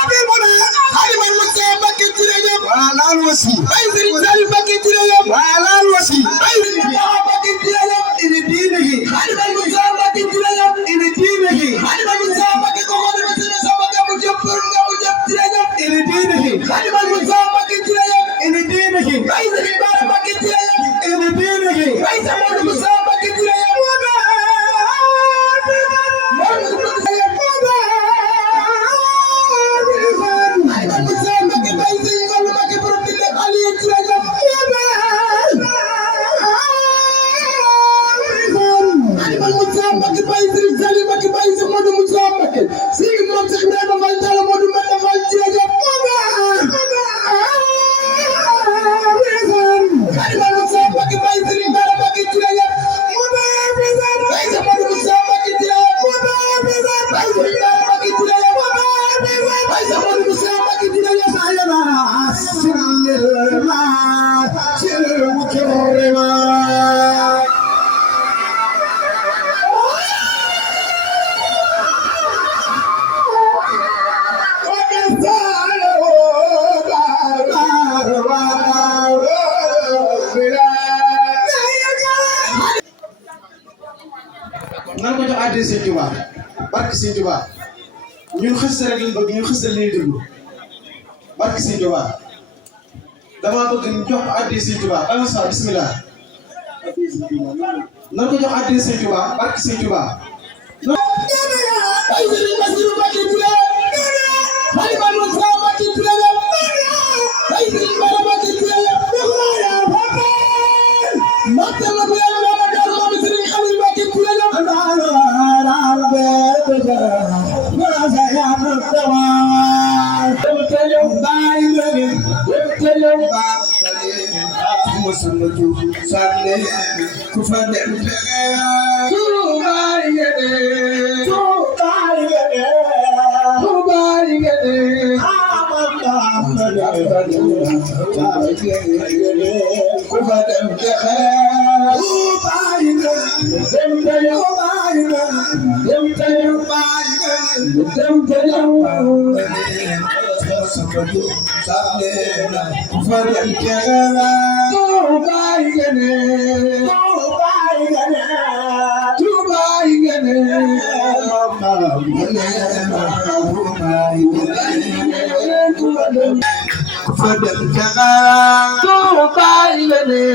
Alimal Moussa Mbacké jërëjëf Baye Serigne Saliou Mbacké jërëjëf Baye Serigne Mbacké jërëjëf Alimal Moussa Mbacké jërëjëf Alimal Moussa Mbacké koko dama sama sama gamu jëpp jërëjëf Alimal Moussa Mbacké jërëjëf Baye Serigne Bara Mbacké jërëjëf Baye Serigne Moussa Mbacké jërëjëf Alimal Moussa Mbacké Baye Serigne Fallou Mbacké borom di leen Aliou jërëjëf Alimal Moussa Mbacké Baye Serigne Salim Mbacké Baye Cheikh Modou Moussa Mbacké Serigne Mame Cheikh Ibrahima Fall Talla Modou Mbenda Fall jërëjëf Alimal Moussa Mbacké Baye Serigne Bara Mbacké jërëjëf Baye Cheikh Modou Moussa Mbacké jërëjëf Baye Serigne Bara Mbacké jërëjëf Baye Cheikh Modou Moussa Mbacké jërëjëf nan ko jox addi Sëñ Tuubaa barke Sëñ Tuubaa ñun xës rek lañ bëgg ñun xës rek lañuy déglu barke Sëñ Tuubaa dama bëgg ñu jox addi Sëñ Tuubaa ba sa bismillah nan ko jox addi Sëñ Tuubaa barke Sëñ Tuubaa Baye Serigne Bassirou Mbacké jërëjëf Alimal Moussa Mbacké jërëjëf Baye Serigne Bara Mbacké jërëjëf Mbacké ma bu yàlla dama dar Mami Serigne Khalil Mbacké jërëjëf فدم تغا توبايلني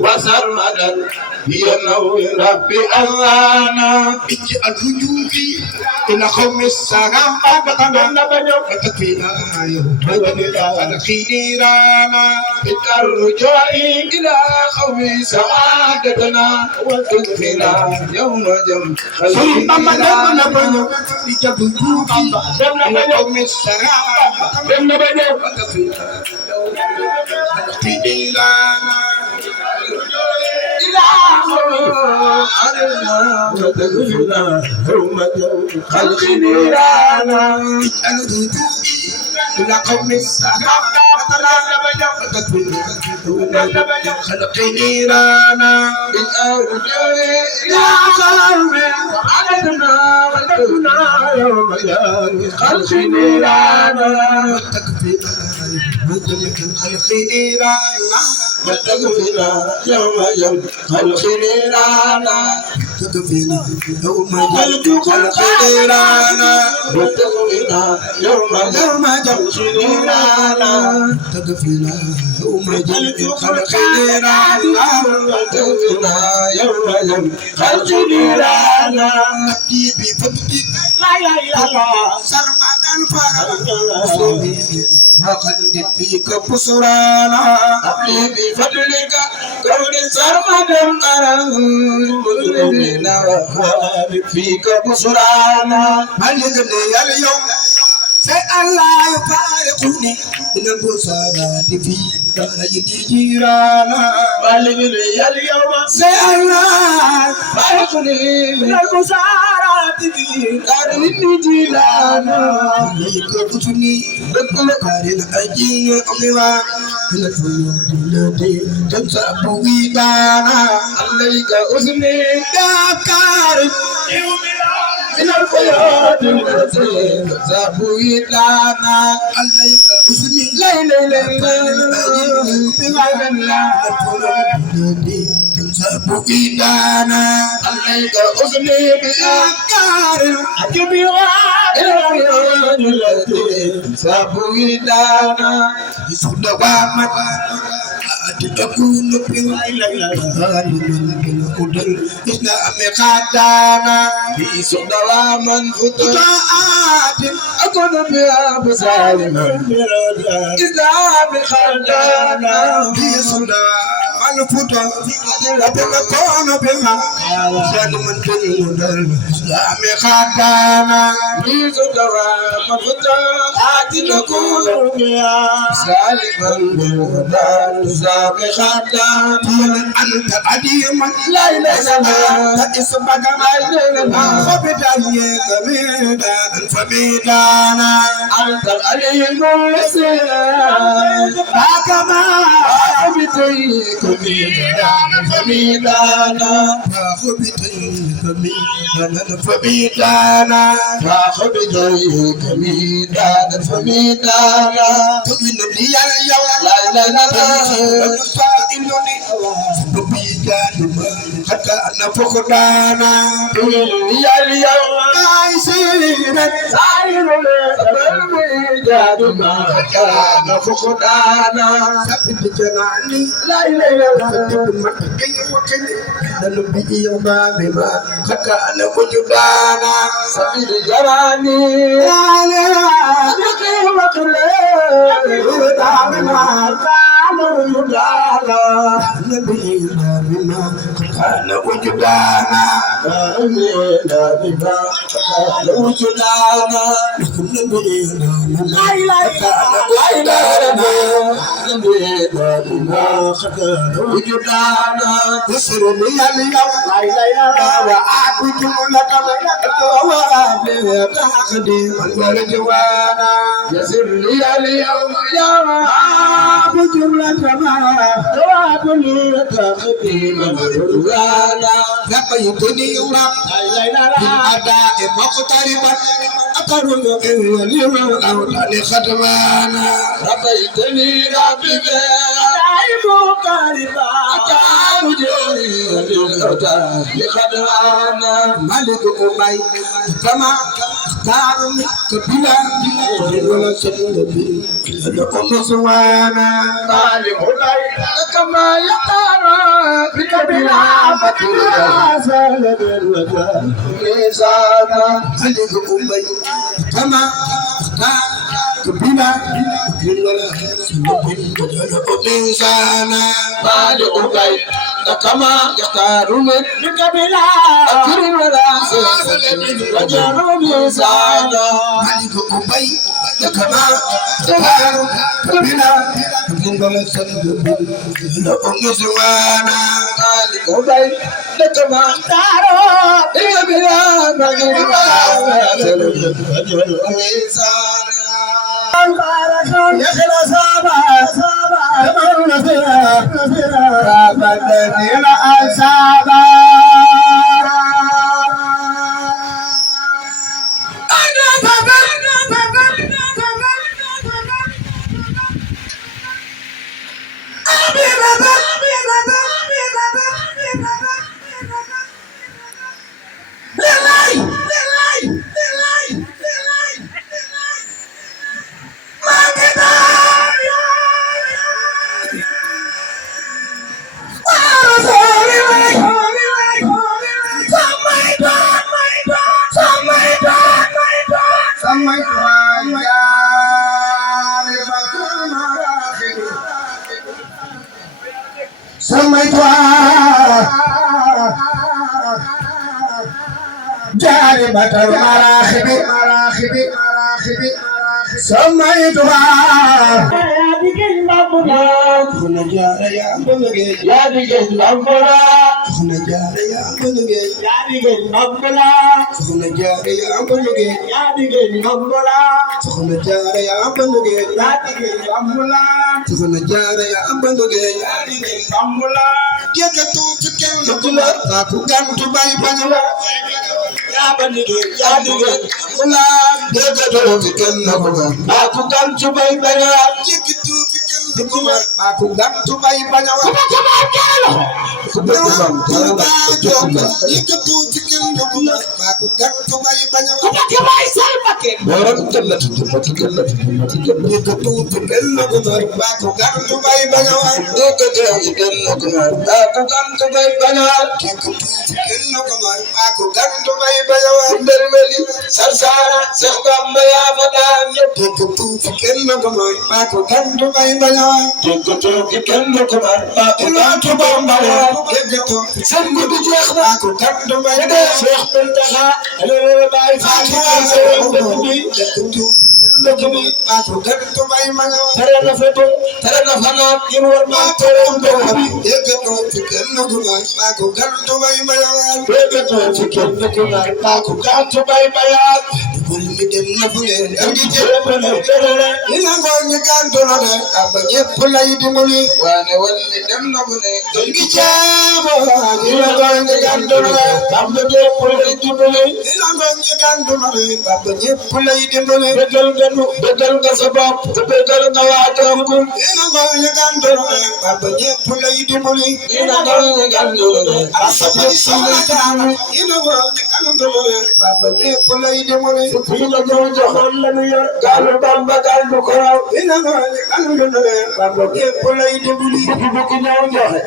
وسرمدا ينور ربي ألانا اجعل رجوعي إلى قوم السلام أبقنا فتكفينا يوم الخيرانا اجعل رجوعي إلى قوم سعادتنا وتكفينا يوم جم خلقنا اجعل رجوعي إلى قوم السلام فتكفينا خيرانا إلى قوم السحاب خلقني رانا يا قوم عددنا ولدنا يوم خلقني رانا خلقني رانا وتكفينا يوم خلقني رانا تكفينا يوم خلقني رانا وتكفينا يوم خلقني رانا تكفينا يوم خلقني رانا وتكفينا يوم خلقني رانا حبيبي فبديك لا اله الا الله سرمدا فرا وقد فيك بصرانا حبيبي فضلك كون سرمدا مسلمنا وقد فيك بصرانا بلغني اليوم سأل لا يفارقني من البصارات في داري جيرانا بلغني اليوم سأل لا يفارقني من البصارات في داري جيرانا يكفتني بكل كارين أجي أموا من الفيوم التي تنسب ويدانا عليك أذني دكار من الفيوم التي تنسب ويدانا عليك أذني لا لا لا تنسب ويدانا عليك أذني دكار أجبي Sabuyana Sudawamat Adikun Kudal Isna Amikadana Sudawaman Futaatin Akun Biya Busaliman Isna Amikadana Sudawaman Futaatin Akun Biya Busaliman Isna Amikadana Sudawaman Futaatin Akun Biya Busaliman أنت قديم لا إله إلا الله اسمك مالنا فبداية كميدا فبدانا أنت العليم السلام كما فبداية كميدا فبدانا فبداية كميدا فبدانا فبداية كميدا فبدانا تؤمن لي لا إله إلا الله إنني ببيجانما حتى أنا فقدانا يا اليوم عايشين سايرون دارنا كان فقدانا ثبت جناني لا إله إلا الله كي وكني نلبي يوم بما كان وجدانا ثبت جناني لا إله كي وكني بما كان وجدانا نلبي بما كان وجدانا بما كان وجدانا لا إله إلا الله وجدانا تسر لي اليوم لا إله إلا الله وأعبد لك تقديم والجوانا يسر لي اليوم يا أعبد لك ثواب لي تقديم والجوانا لقيتني رب بالأداء مقتربا أقرب اليوم الأوطان ختمانا ربيتني ربي دائم قريبا أقرب اليوم الأوطان ختمانا ملك أمي كما اختارني كبيرا ولا سنبي لكم سوانا مالك أمي كما يختار بكبيرا فتيرا سالب الوجه لسانا ملك أمي كما كبيرا ولا سنبي لكم مالك أمي كما يختار بكبيرا ولا سنبي وجه لسانا ملك أمي كما يختار بكبيرا ولا سنبي لكم سوانا مالك أمي كما يختار بكبيرا ولا سنبي جاربة المراخب سميتها خنا جار يا بلغي يا دجل نبلا خنا جار يا بلغي يا دجل نبلا خنا جار يا بلغي يا دجل نبلا خنا جار يا بلغي يا دجل نبلا خنا جار يا بلغي يا دجل نبلا يكتو تكن نبلا aku kan tubai banyawa ya bani ya dige kula daga do tiken nabula aku kan tubai banyawa yikitu tiken nabula aku kan tubai banyawa yikitu tiken nabula aku kan tubai banyawa kubai sai pakai orang kena tiken yikitu tiken nabula aku kan tubai banyawa yikitu tiken nabula aku kan tubai banyawa aku gantu bay bayawa ndermeli sarsara sambamba ya fadan yekutu kenno ko moy aku gantu bay bayawa yekutu kenno ko moy aku gantu bamba yekutu sangu du jeex aku gantu bay de cheikh bintaha ale bay fatima yekutu lokumi aku gantu bay bayawa tarana fetu tarana fana yimor ma tondo yekutu kenno ko moy aku gantu bay bayawa aku gantu bay bayal kulli dem na fule ngi jebale ina ngoni gantu na de aba ñepp lay dimuli wane walli dem na fule ngi jebo ina ngoni gantu na de aba ñepp lay dimuli ina ngoni gantu na de aba ñepp lay dimuli begal nga sa bopp te begal nga waatam ku ina ngoni gantu na de aba ñepp lay dimuli ina ngoni gantu na de asa ñepp lay dimuli ina ngoni gantu na de aba ñepp lay dimuli fii la ñëw joxoon la ñu yor gaalu Bamba gaal bu ko raw dina noonu alhamdulillah Bamba képp lay déglu bëgg ñëw joxe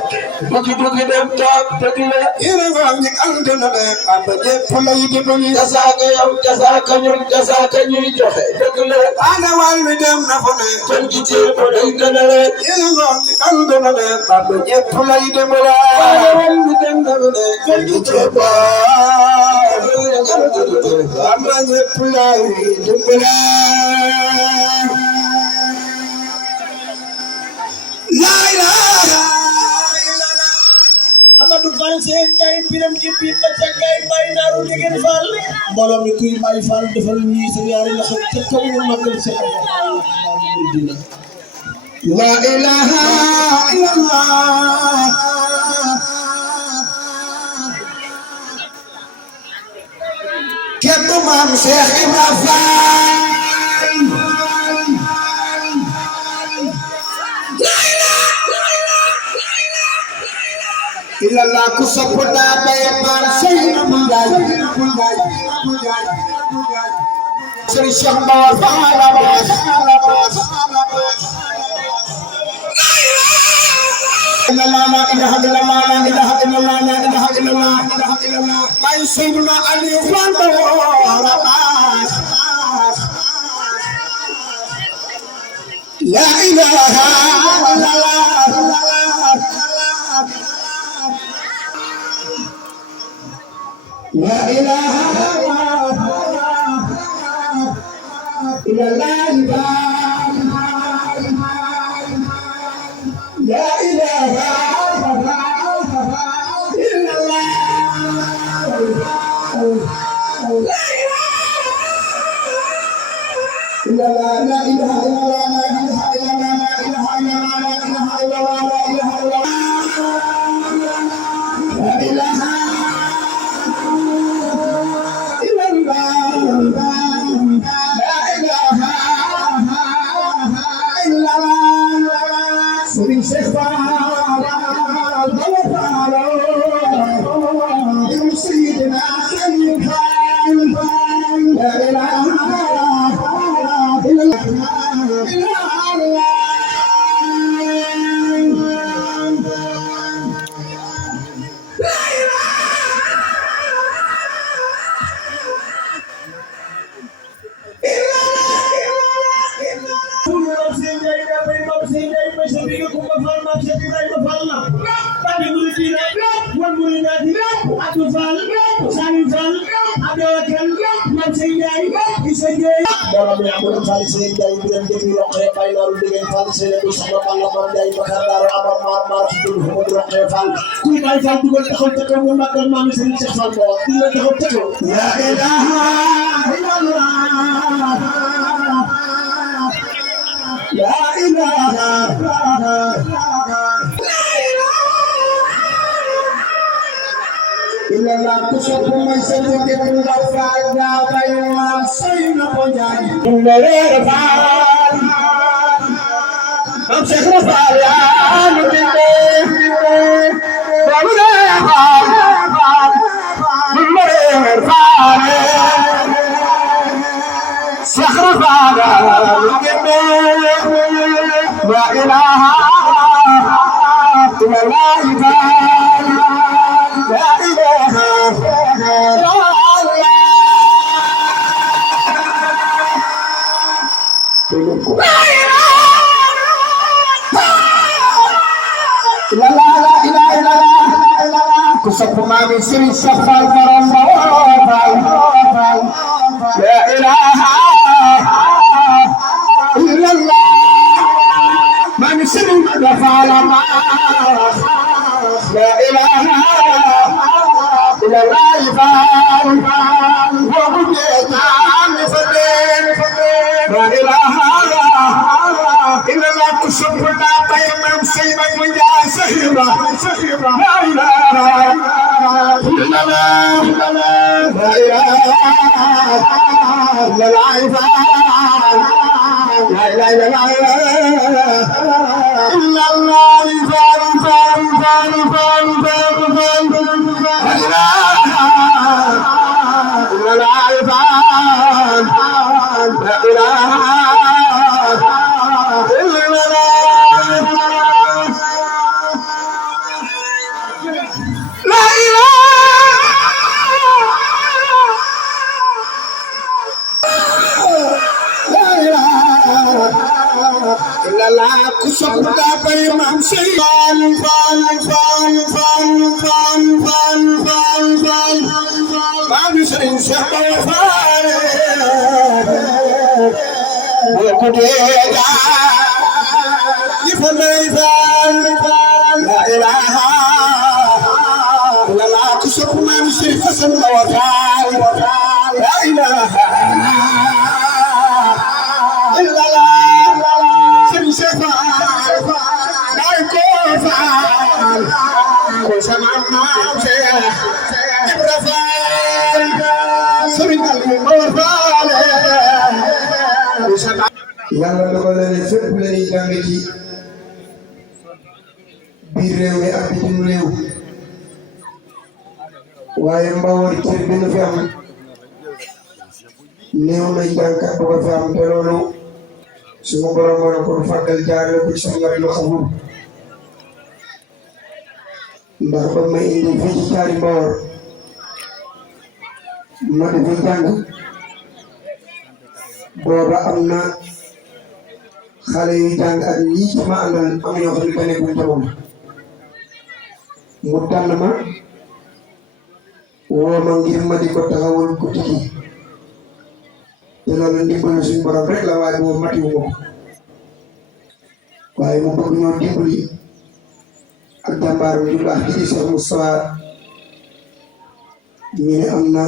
bëgg dem toog dëgg la dina noonu alhamdulillah Bamba képp lay déglu jasaaka yow jasaaka ñun jasaaka ñuy joxe dëgg la ana wal mi dem na fa ne kon ci ceeb day gën a leer dina noonu alhamdulillah Bamba képp lay déglu ana wal mi dem na fa ne kon ci ceeb Bamba ñépp lay dimbale la ilaha illallah Amadou Fall seen Njaay biram ci biir ba ca Njaay Mbay naaru Degen Fall mbooloo mi kuy Mbay Fall defal ñii sa yaari loxo ca kaw ñu magal sa la ilaha illallah kenn maam Cheikh Ibra Fall illallah ku sopp daa bay maam Seynabou Ndiaye Serigne Cheikh Mbaye Fall la ilaha illallah la ilaha illallah la ilaha illallah may Seydina Ali Fall la ilaha illallah la ilaha illallah La ilaha illallah la ilaha Borom ya Amadou Fall Seye Ndiaye bi leen déglu roqee bay naaru Degen Fall Seye bu sama Balla Mar Ndiaye Bakar Daaru Amar Mar ci dul ko roqee Fall kuy bay Fall dugal taxaw te ko mu magal maam Serigne Cheikh Fall bo di la taxaw te ko la ilaha illallah la ilaha illallah ku sopp may Serigne déglu la Fall da bay maam Seynabou Ndiaye Ndere Fall am Cheikh Fall ya nu dinde balu de Fall Ndere Fall Cheikh Fall nu dinde la ilaha illallah la ilaha ku sopp maam Serigne Cheikh Fall borom la ilaha illallah maam Serigne Fall la ilaha illallah ku sopp daa bay maam Seynabou Ndiaye Sahira la ilaha illallah la ilaha illallah illallah ku sopp daa bay maam Sey Fall Fall Fall Fall Fall Fall Fall Fall maam Sey Cheikh Baye Fall boo ko dee daa ñi fa may Fall Fall la ilaha illallah ku sopp maam Sey Fassal Baye Fall la ilaha illallah Sëriñ Cheikh Fall day ko Fall ko sama maam Cheikh Ibra Fall Sëriñ Aliou Mor Fall yàlla dogal na ne fépp la ñuy jàng ci biir réew mi ak bitim réew waaye Mbawar cër bi nu fi am néew na jàngkat bu ko fi am te loolu suñu borom mën a ko fàggal jaarale ko ci soxna lu xamul ndax ba ma indi fii ci caari Mbawar ma defi jàng booba am na xale yu jàng ak ñii ci ma àndal am ñoo xam ne ba nekkuñ ca moom mu tànn ma woo ma ngir ma di ko taxawal guddi gi te loolu ndimbalu suñu borom rek la waaye boobu matiwu ma ko waaye mu bëgg ñoo dimbali ak jàmbaaram ju baax ji di Cheikh Moustapha ñu ne am na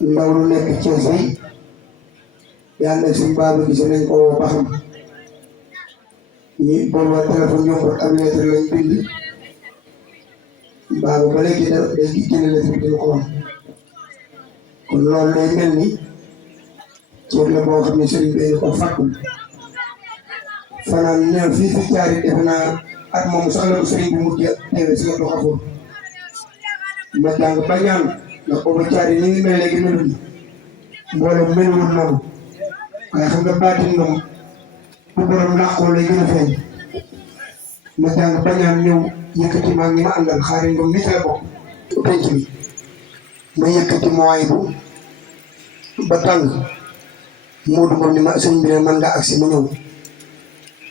ndaw lu nekk Thiès bi yàlla suñu baaba gis nañ ko ba xam ñi booba téléphone yombut am lettre lañ bind baaba ba léegi da day génne lettre bi dina ko wax kon loolu day mel ni cër la boo xam ne sëriñ bi ko fàkkul fanaan ne fii fi caari defe naa at moom sax la ko sëriñ bi mujj teewe si nga doxafoon ma jàng ba ñaan ndax booba caari ni ngi mel léegi melu ni mboolem melul noonu waaye xam nga baatin moom bu borom làqoo lay gën a feeñ ma jàng ba ñaan ñëw yëkkati maa ngi ma àndal xaari ngom nit la bokk penc mi ma yëkkati mooy bu ba tàng Moodu Ngom ni ma sëñ bi ne man nga agsi mu ñëw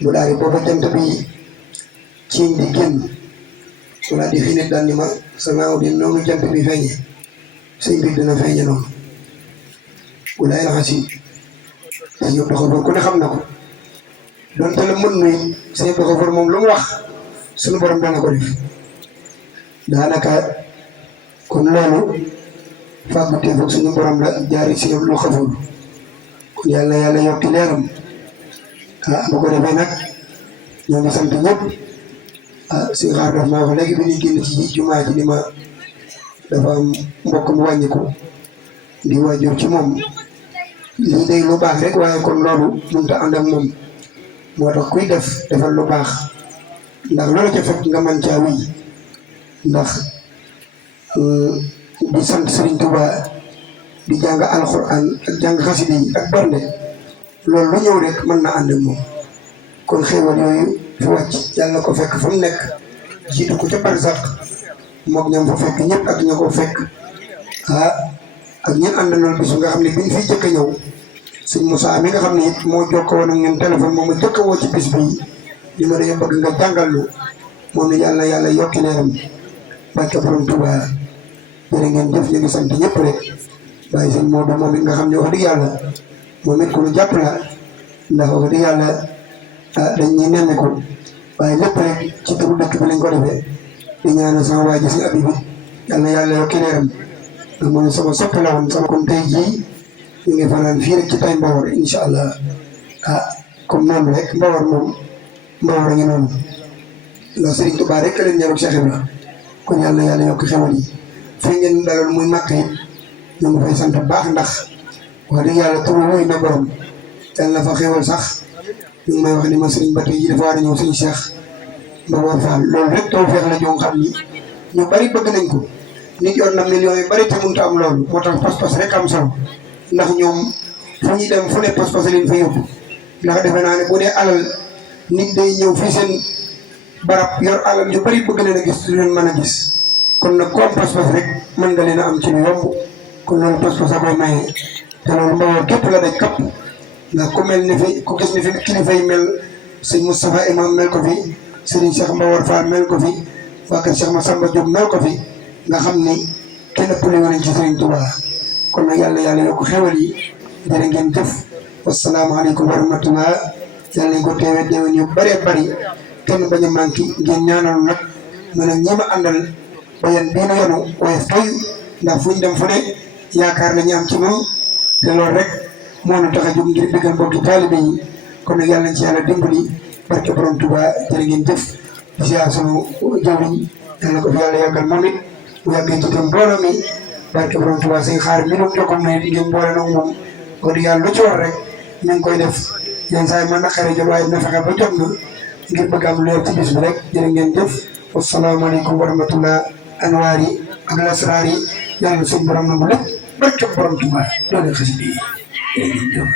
mu daal di booba jant bi ciiñ di génn mu daal di xinit daal ni ma sa ngaaw di noonu jant bi feeñe sëñ bi dina feeñe noonu walaay la xasi sëñ Abdou Khafour ku ne xam na ko donte la mën nuy sëñ Abdou Khafour moom lu mu wax suñu borom dana ko def daanaka kon loolu fàggutee foog suñu borom la jaari sëñ Abdou Khafour kon yàlla yàlla yokki leeram bu ko defee nag ñoo ngi sant ñëpp si xaar daf maa wax léegi bi ñuy génn ci jumaa ji ni ma dafa am mbokk mu wàññiku di waajur ci moom lii day lu baax rek waaye kon loolu mënut a ànd ak moom moo tax kuy defal lu baax ndax loolu ca fekk nga mën caa wuy ndax di sant Serigne Touba di jàng alxuraan ak jàng xasida yi ak bernde loolu lu ñëw rek mën na ànd ak moom kon xéewal yooyu fi wàcc yàlla ko fekk fa mu nekk jiitu ko ca barzak moog ñam fa fekk ñëpp ak ña ko fekk ak ñeen àndandoo bisu nga xam ne biñ fi jëkk a ñëw sëñ Moussa mi nga xam ne it moo jokkoo woon ak ñun téléphone moom a jëkk a woo ci bis bii li ma dañoo bëgg nga jàngal lu moom it yàlla yàlla yokki leeram barke borom Touba jërë ngeen jëf ñu ngi sant ñëpp rek bàyyi sëñ Modou moom it nga xam ne wax dëgg yàlla moom it ku ñu jàpp la ndax wax dëgg yàlla dañ ñuy nemmeeku waaye lépp rek ci turu dëkk bi lañ ko defee di ñaanal sama waa ji si abi bi yàlla yàlla yokki leeram nga mooy sama soppe la woon sama kon tey jii ñu ngi fanaan fii rek ci tay Mbawar incha allah comme noonu rek Mbawar moom Mbawar a ngi noonu ndax Serigne Touba rek leen ñëw ak Cheikh Ibra kon yàlla yàlla yokk xewal yi fi ngeen dalal muy màkk it ñu ngi fay sant bu baax ndax wax dëgg yàlla turu wuy na borom yàlla na fa xewal sax ñu ngi may wax ni ma Serigne ba tey jii dafa war a ñëw Serigne Cheikh Mbawar Fall loolu rek taw feex la joo xam ni ñu bari bëgg nañ ko nit yor na millions yu bari te mënut a am loolu moo tax pas-pas rek am solo ndax ñoom fu ñuy dem fu ne pas-pas leen fa yóbbu ndax defe naa ne bu dee alal nit day ñëw fii seen barab yor alal yu bari bëgg leen a gis lu leen mën a gis kon nag ku am pas-pas rek mën nga leen a am ci lu yomb kon loolu pas-pas a koy maye te loolu Mbawar képp la daj kapp ndax ku mel ni fi ku gis ni fi kilifa yi mel sëñ Moustapha Imam mel ko fi sëriñ Cheikh Mbawar Fall mel ko fi waa kër Cheikh Massamba Diop mel ko fi nga xam ni kenn ëppale woon ci sëriñ Touba kon nag yàlla yokk xewal yi jërë ngeen jëf wasalaamaaleykum wa rahmatullah yàlla nañ ko teewee déwén yu bëree bëri kenn bañ a manqué ngeen ñaanal nag mën a ñeema àndal ba yan bii nu yenu waaye toy ndax fu ñu dem fu ne yaakaar la ñu am ci moom te loolu rek moo nu tax a jóg ngir bëggal mbokki taalibe yi kon nag yàlla nañ ci yàlla dimbali barke borom Touba jërë ngeen jëf di ziar sunu jawriñ yàlla ko fi yàlla yàggal moom it mu yàggee ci tam mbooloo mi barke borom Touba sëñ xaar mi doon jokkoon na ngeen boole nag moom wax dëgg yàlla lu ci war rek mi ngi koy def yenn saa yi mën na xëy jot waaye dina fexe ba jot na ngir bëgg am leer ci bis bi rek jërë ngeen jëf wasalaamaaleykum wa rahmatullah anwaar yi ak lasraar yi yàlla suñu borom nangu lépp barke borom Touba doole xasida yi jërë ngeen jëf.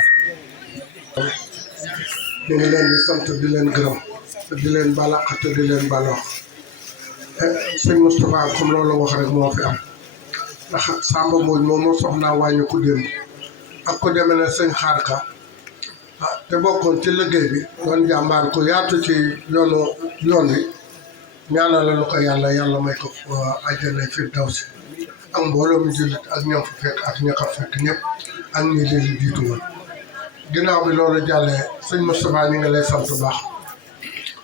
ñu ngi leen di sant di leen gërëm te di leen balaq te di leen balaq sëñ Moustapha comme loolu wax rek moo fi am ndax Samba Mbodj moom moo soxnaa wàññi ku démb ak ku demee ne sëñ Xaarka te bokkoon ci liggéey bi doon jàmbaar ko yaatu ci yoon wi ñaanal la ko yàlla may ko àjjana firdawsi ak mbooloo mi jullit ak ñoom fa fekk ak ña ko fekk ñëpp ak ñi leen jiitu woon ginnaaw bi loolu jàllee sëñ Moustapha ñu ngi lay sant bu baax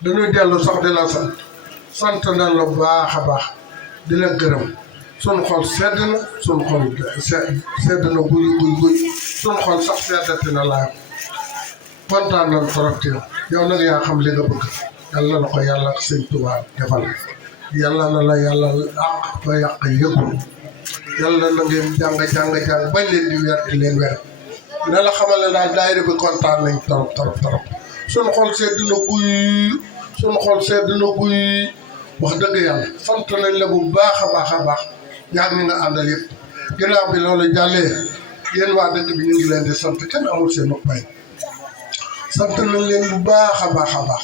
dañuy dellu sax di la sant nañ la bu baax a baax di la gërëm sunu xol sedd na sunu xol sedd na guy sunu xol sax seddati na laa kontaan nañ trop ci yow nag yaa xam li nga bëgg yàlla na ko yàlla ak sëñ Tuubaa defal yàlla na la yàlla àq ba yàq yëgul yàlla na ngeen jàng bañ leen di weer di leen weer dina la xamal ne daal daayira bi kontaan nañ trop sunu xol sedd na guy wax dëgg yàlla sant nañ la bu baax a baax yaa ngi nga àndal yëpp ginnaaw bi loolu jàllee yéen waa dëkk bi ñu ngi leen di sant kenn amul seen pay sant nañ leen bu baax a baax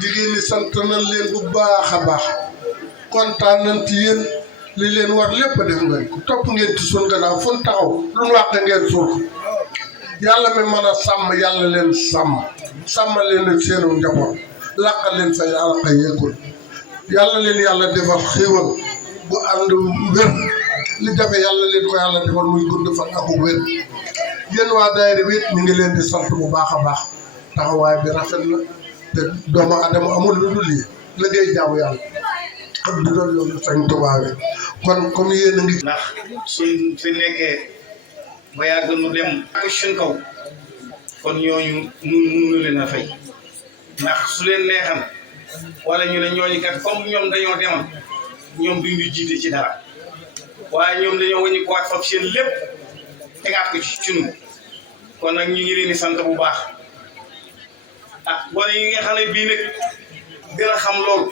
jigéen ñi sant nañ leen bu baax a baax kontaan nañ ci yéen li leen war lépp def ngeen ko topp ngeen ci sun gannaaw fu ñu taxaw lu mu wàq ngeen suul ko yàlla mi mën a sàmm yàlla leen sàmmal leen ak seenu njaboot làqal leen sa yàlla yeegul yàlla leen yàlla defal xéewal bu ànd wér li jafe yàlla leen ko yàlla defal muy gudd fan ak wér yéen waa daayira bi ñu ngi leen di sant bu baax a baax taxawaay bi rafet na te doomu adama amul lu dul lii liggéey jaamu yàlla xam du doon yoonu sañ Tuubaa bi kon comme yéen a ngi ndax suñ fi nekkee ba yàgg nu dem ak suñ kaw kon ñooñu nun mënuñu leen a fay ndax su leen neexan wala ñu ne ñooñu kat comme ñoom dañoo demal ñoom duñu jiite ci dara waaye ñoom dañoo wàññi ko ak fab seen lépp tegaat ko ci ñun kon nag ñu ngi leen di sant bu baax ah wala yi nga xam ne bii nag gën a xam loolu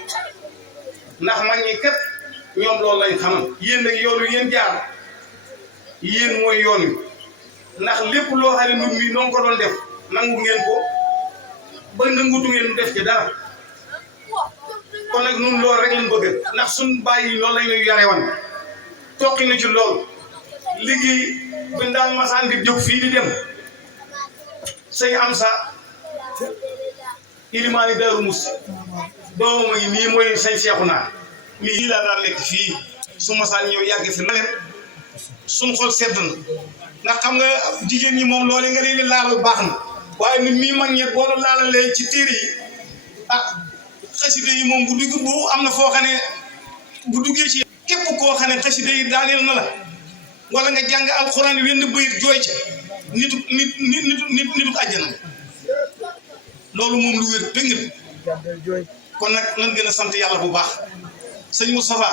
ndax mag ñi kat ñoom loolu lañ xamal yéen nag yoon wi yéen jaar yéen mooy yoon wi ndax lépp loo xam ne nun mi noonu ko doon def nangu ngeen ko ba nangutu ngeen def ci dara kon nag nun loolu rek lañ bëgg ndax suñ bàyyi loolu lañ ñu yare woon toqi na ci loolu liggéey buñ daan masaan di jóg fii di dem sëñ am sa ilimaani Daaru Musti doomam yi nii mooy sëñ Seexu naa lii laa daan nekk fii su masaan ñëw yàgg fi na leen suñ xol sedd na ndax xam nga jigéen ñi moom loolu nga leen di laal baax na waaye nit mii mag ñeet boo la laalalee ci téere yi ah xasida yi moom bu dugg bu am na foo xam ne bu duggee ci képp koo xam ne xasida yi daaneel na la wala nga jàng alxuraan wenn bëyit jooy ca nitu àjjana loolu moom lu wér dëgg kon nag nan gën a sant yàlla bu baax sëñ Moustapha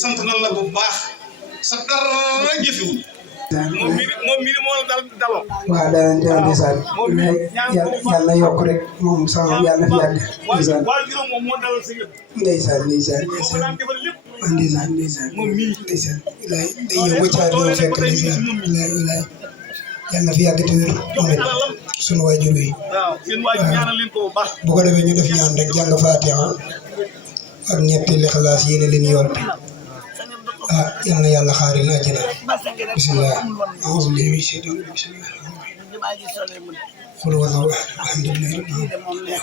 sant nan la bu baax sa dara jëfewul moom mii moo la daloo waaw danañ teew ndeysaan yàlla yokk rek moom sama yàlla fi yàgg ndeysaan waaye juróom moom moo dalal sa yëpp ndeysaan ilaay day yow ba caar yow fekk ndeysaan ilaay yàlla fi yàgg te wér moom it sunu waajur yi bu ko defee ñu def ñaan rek jàng Faatiha ak ñetti Lixlaas yéene leen yool bi yal na yàlla xaari na àjjana bismillah a'uuzu billahi mina shaytaani rajiim xul wallaahu ahad alhamdulilah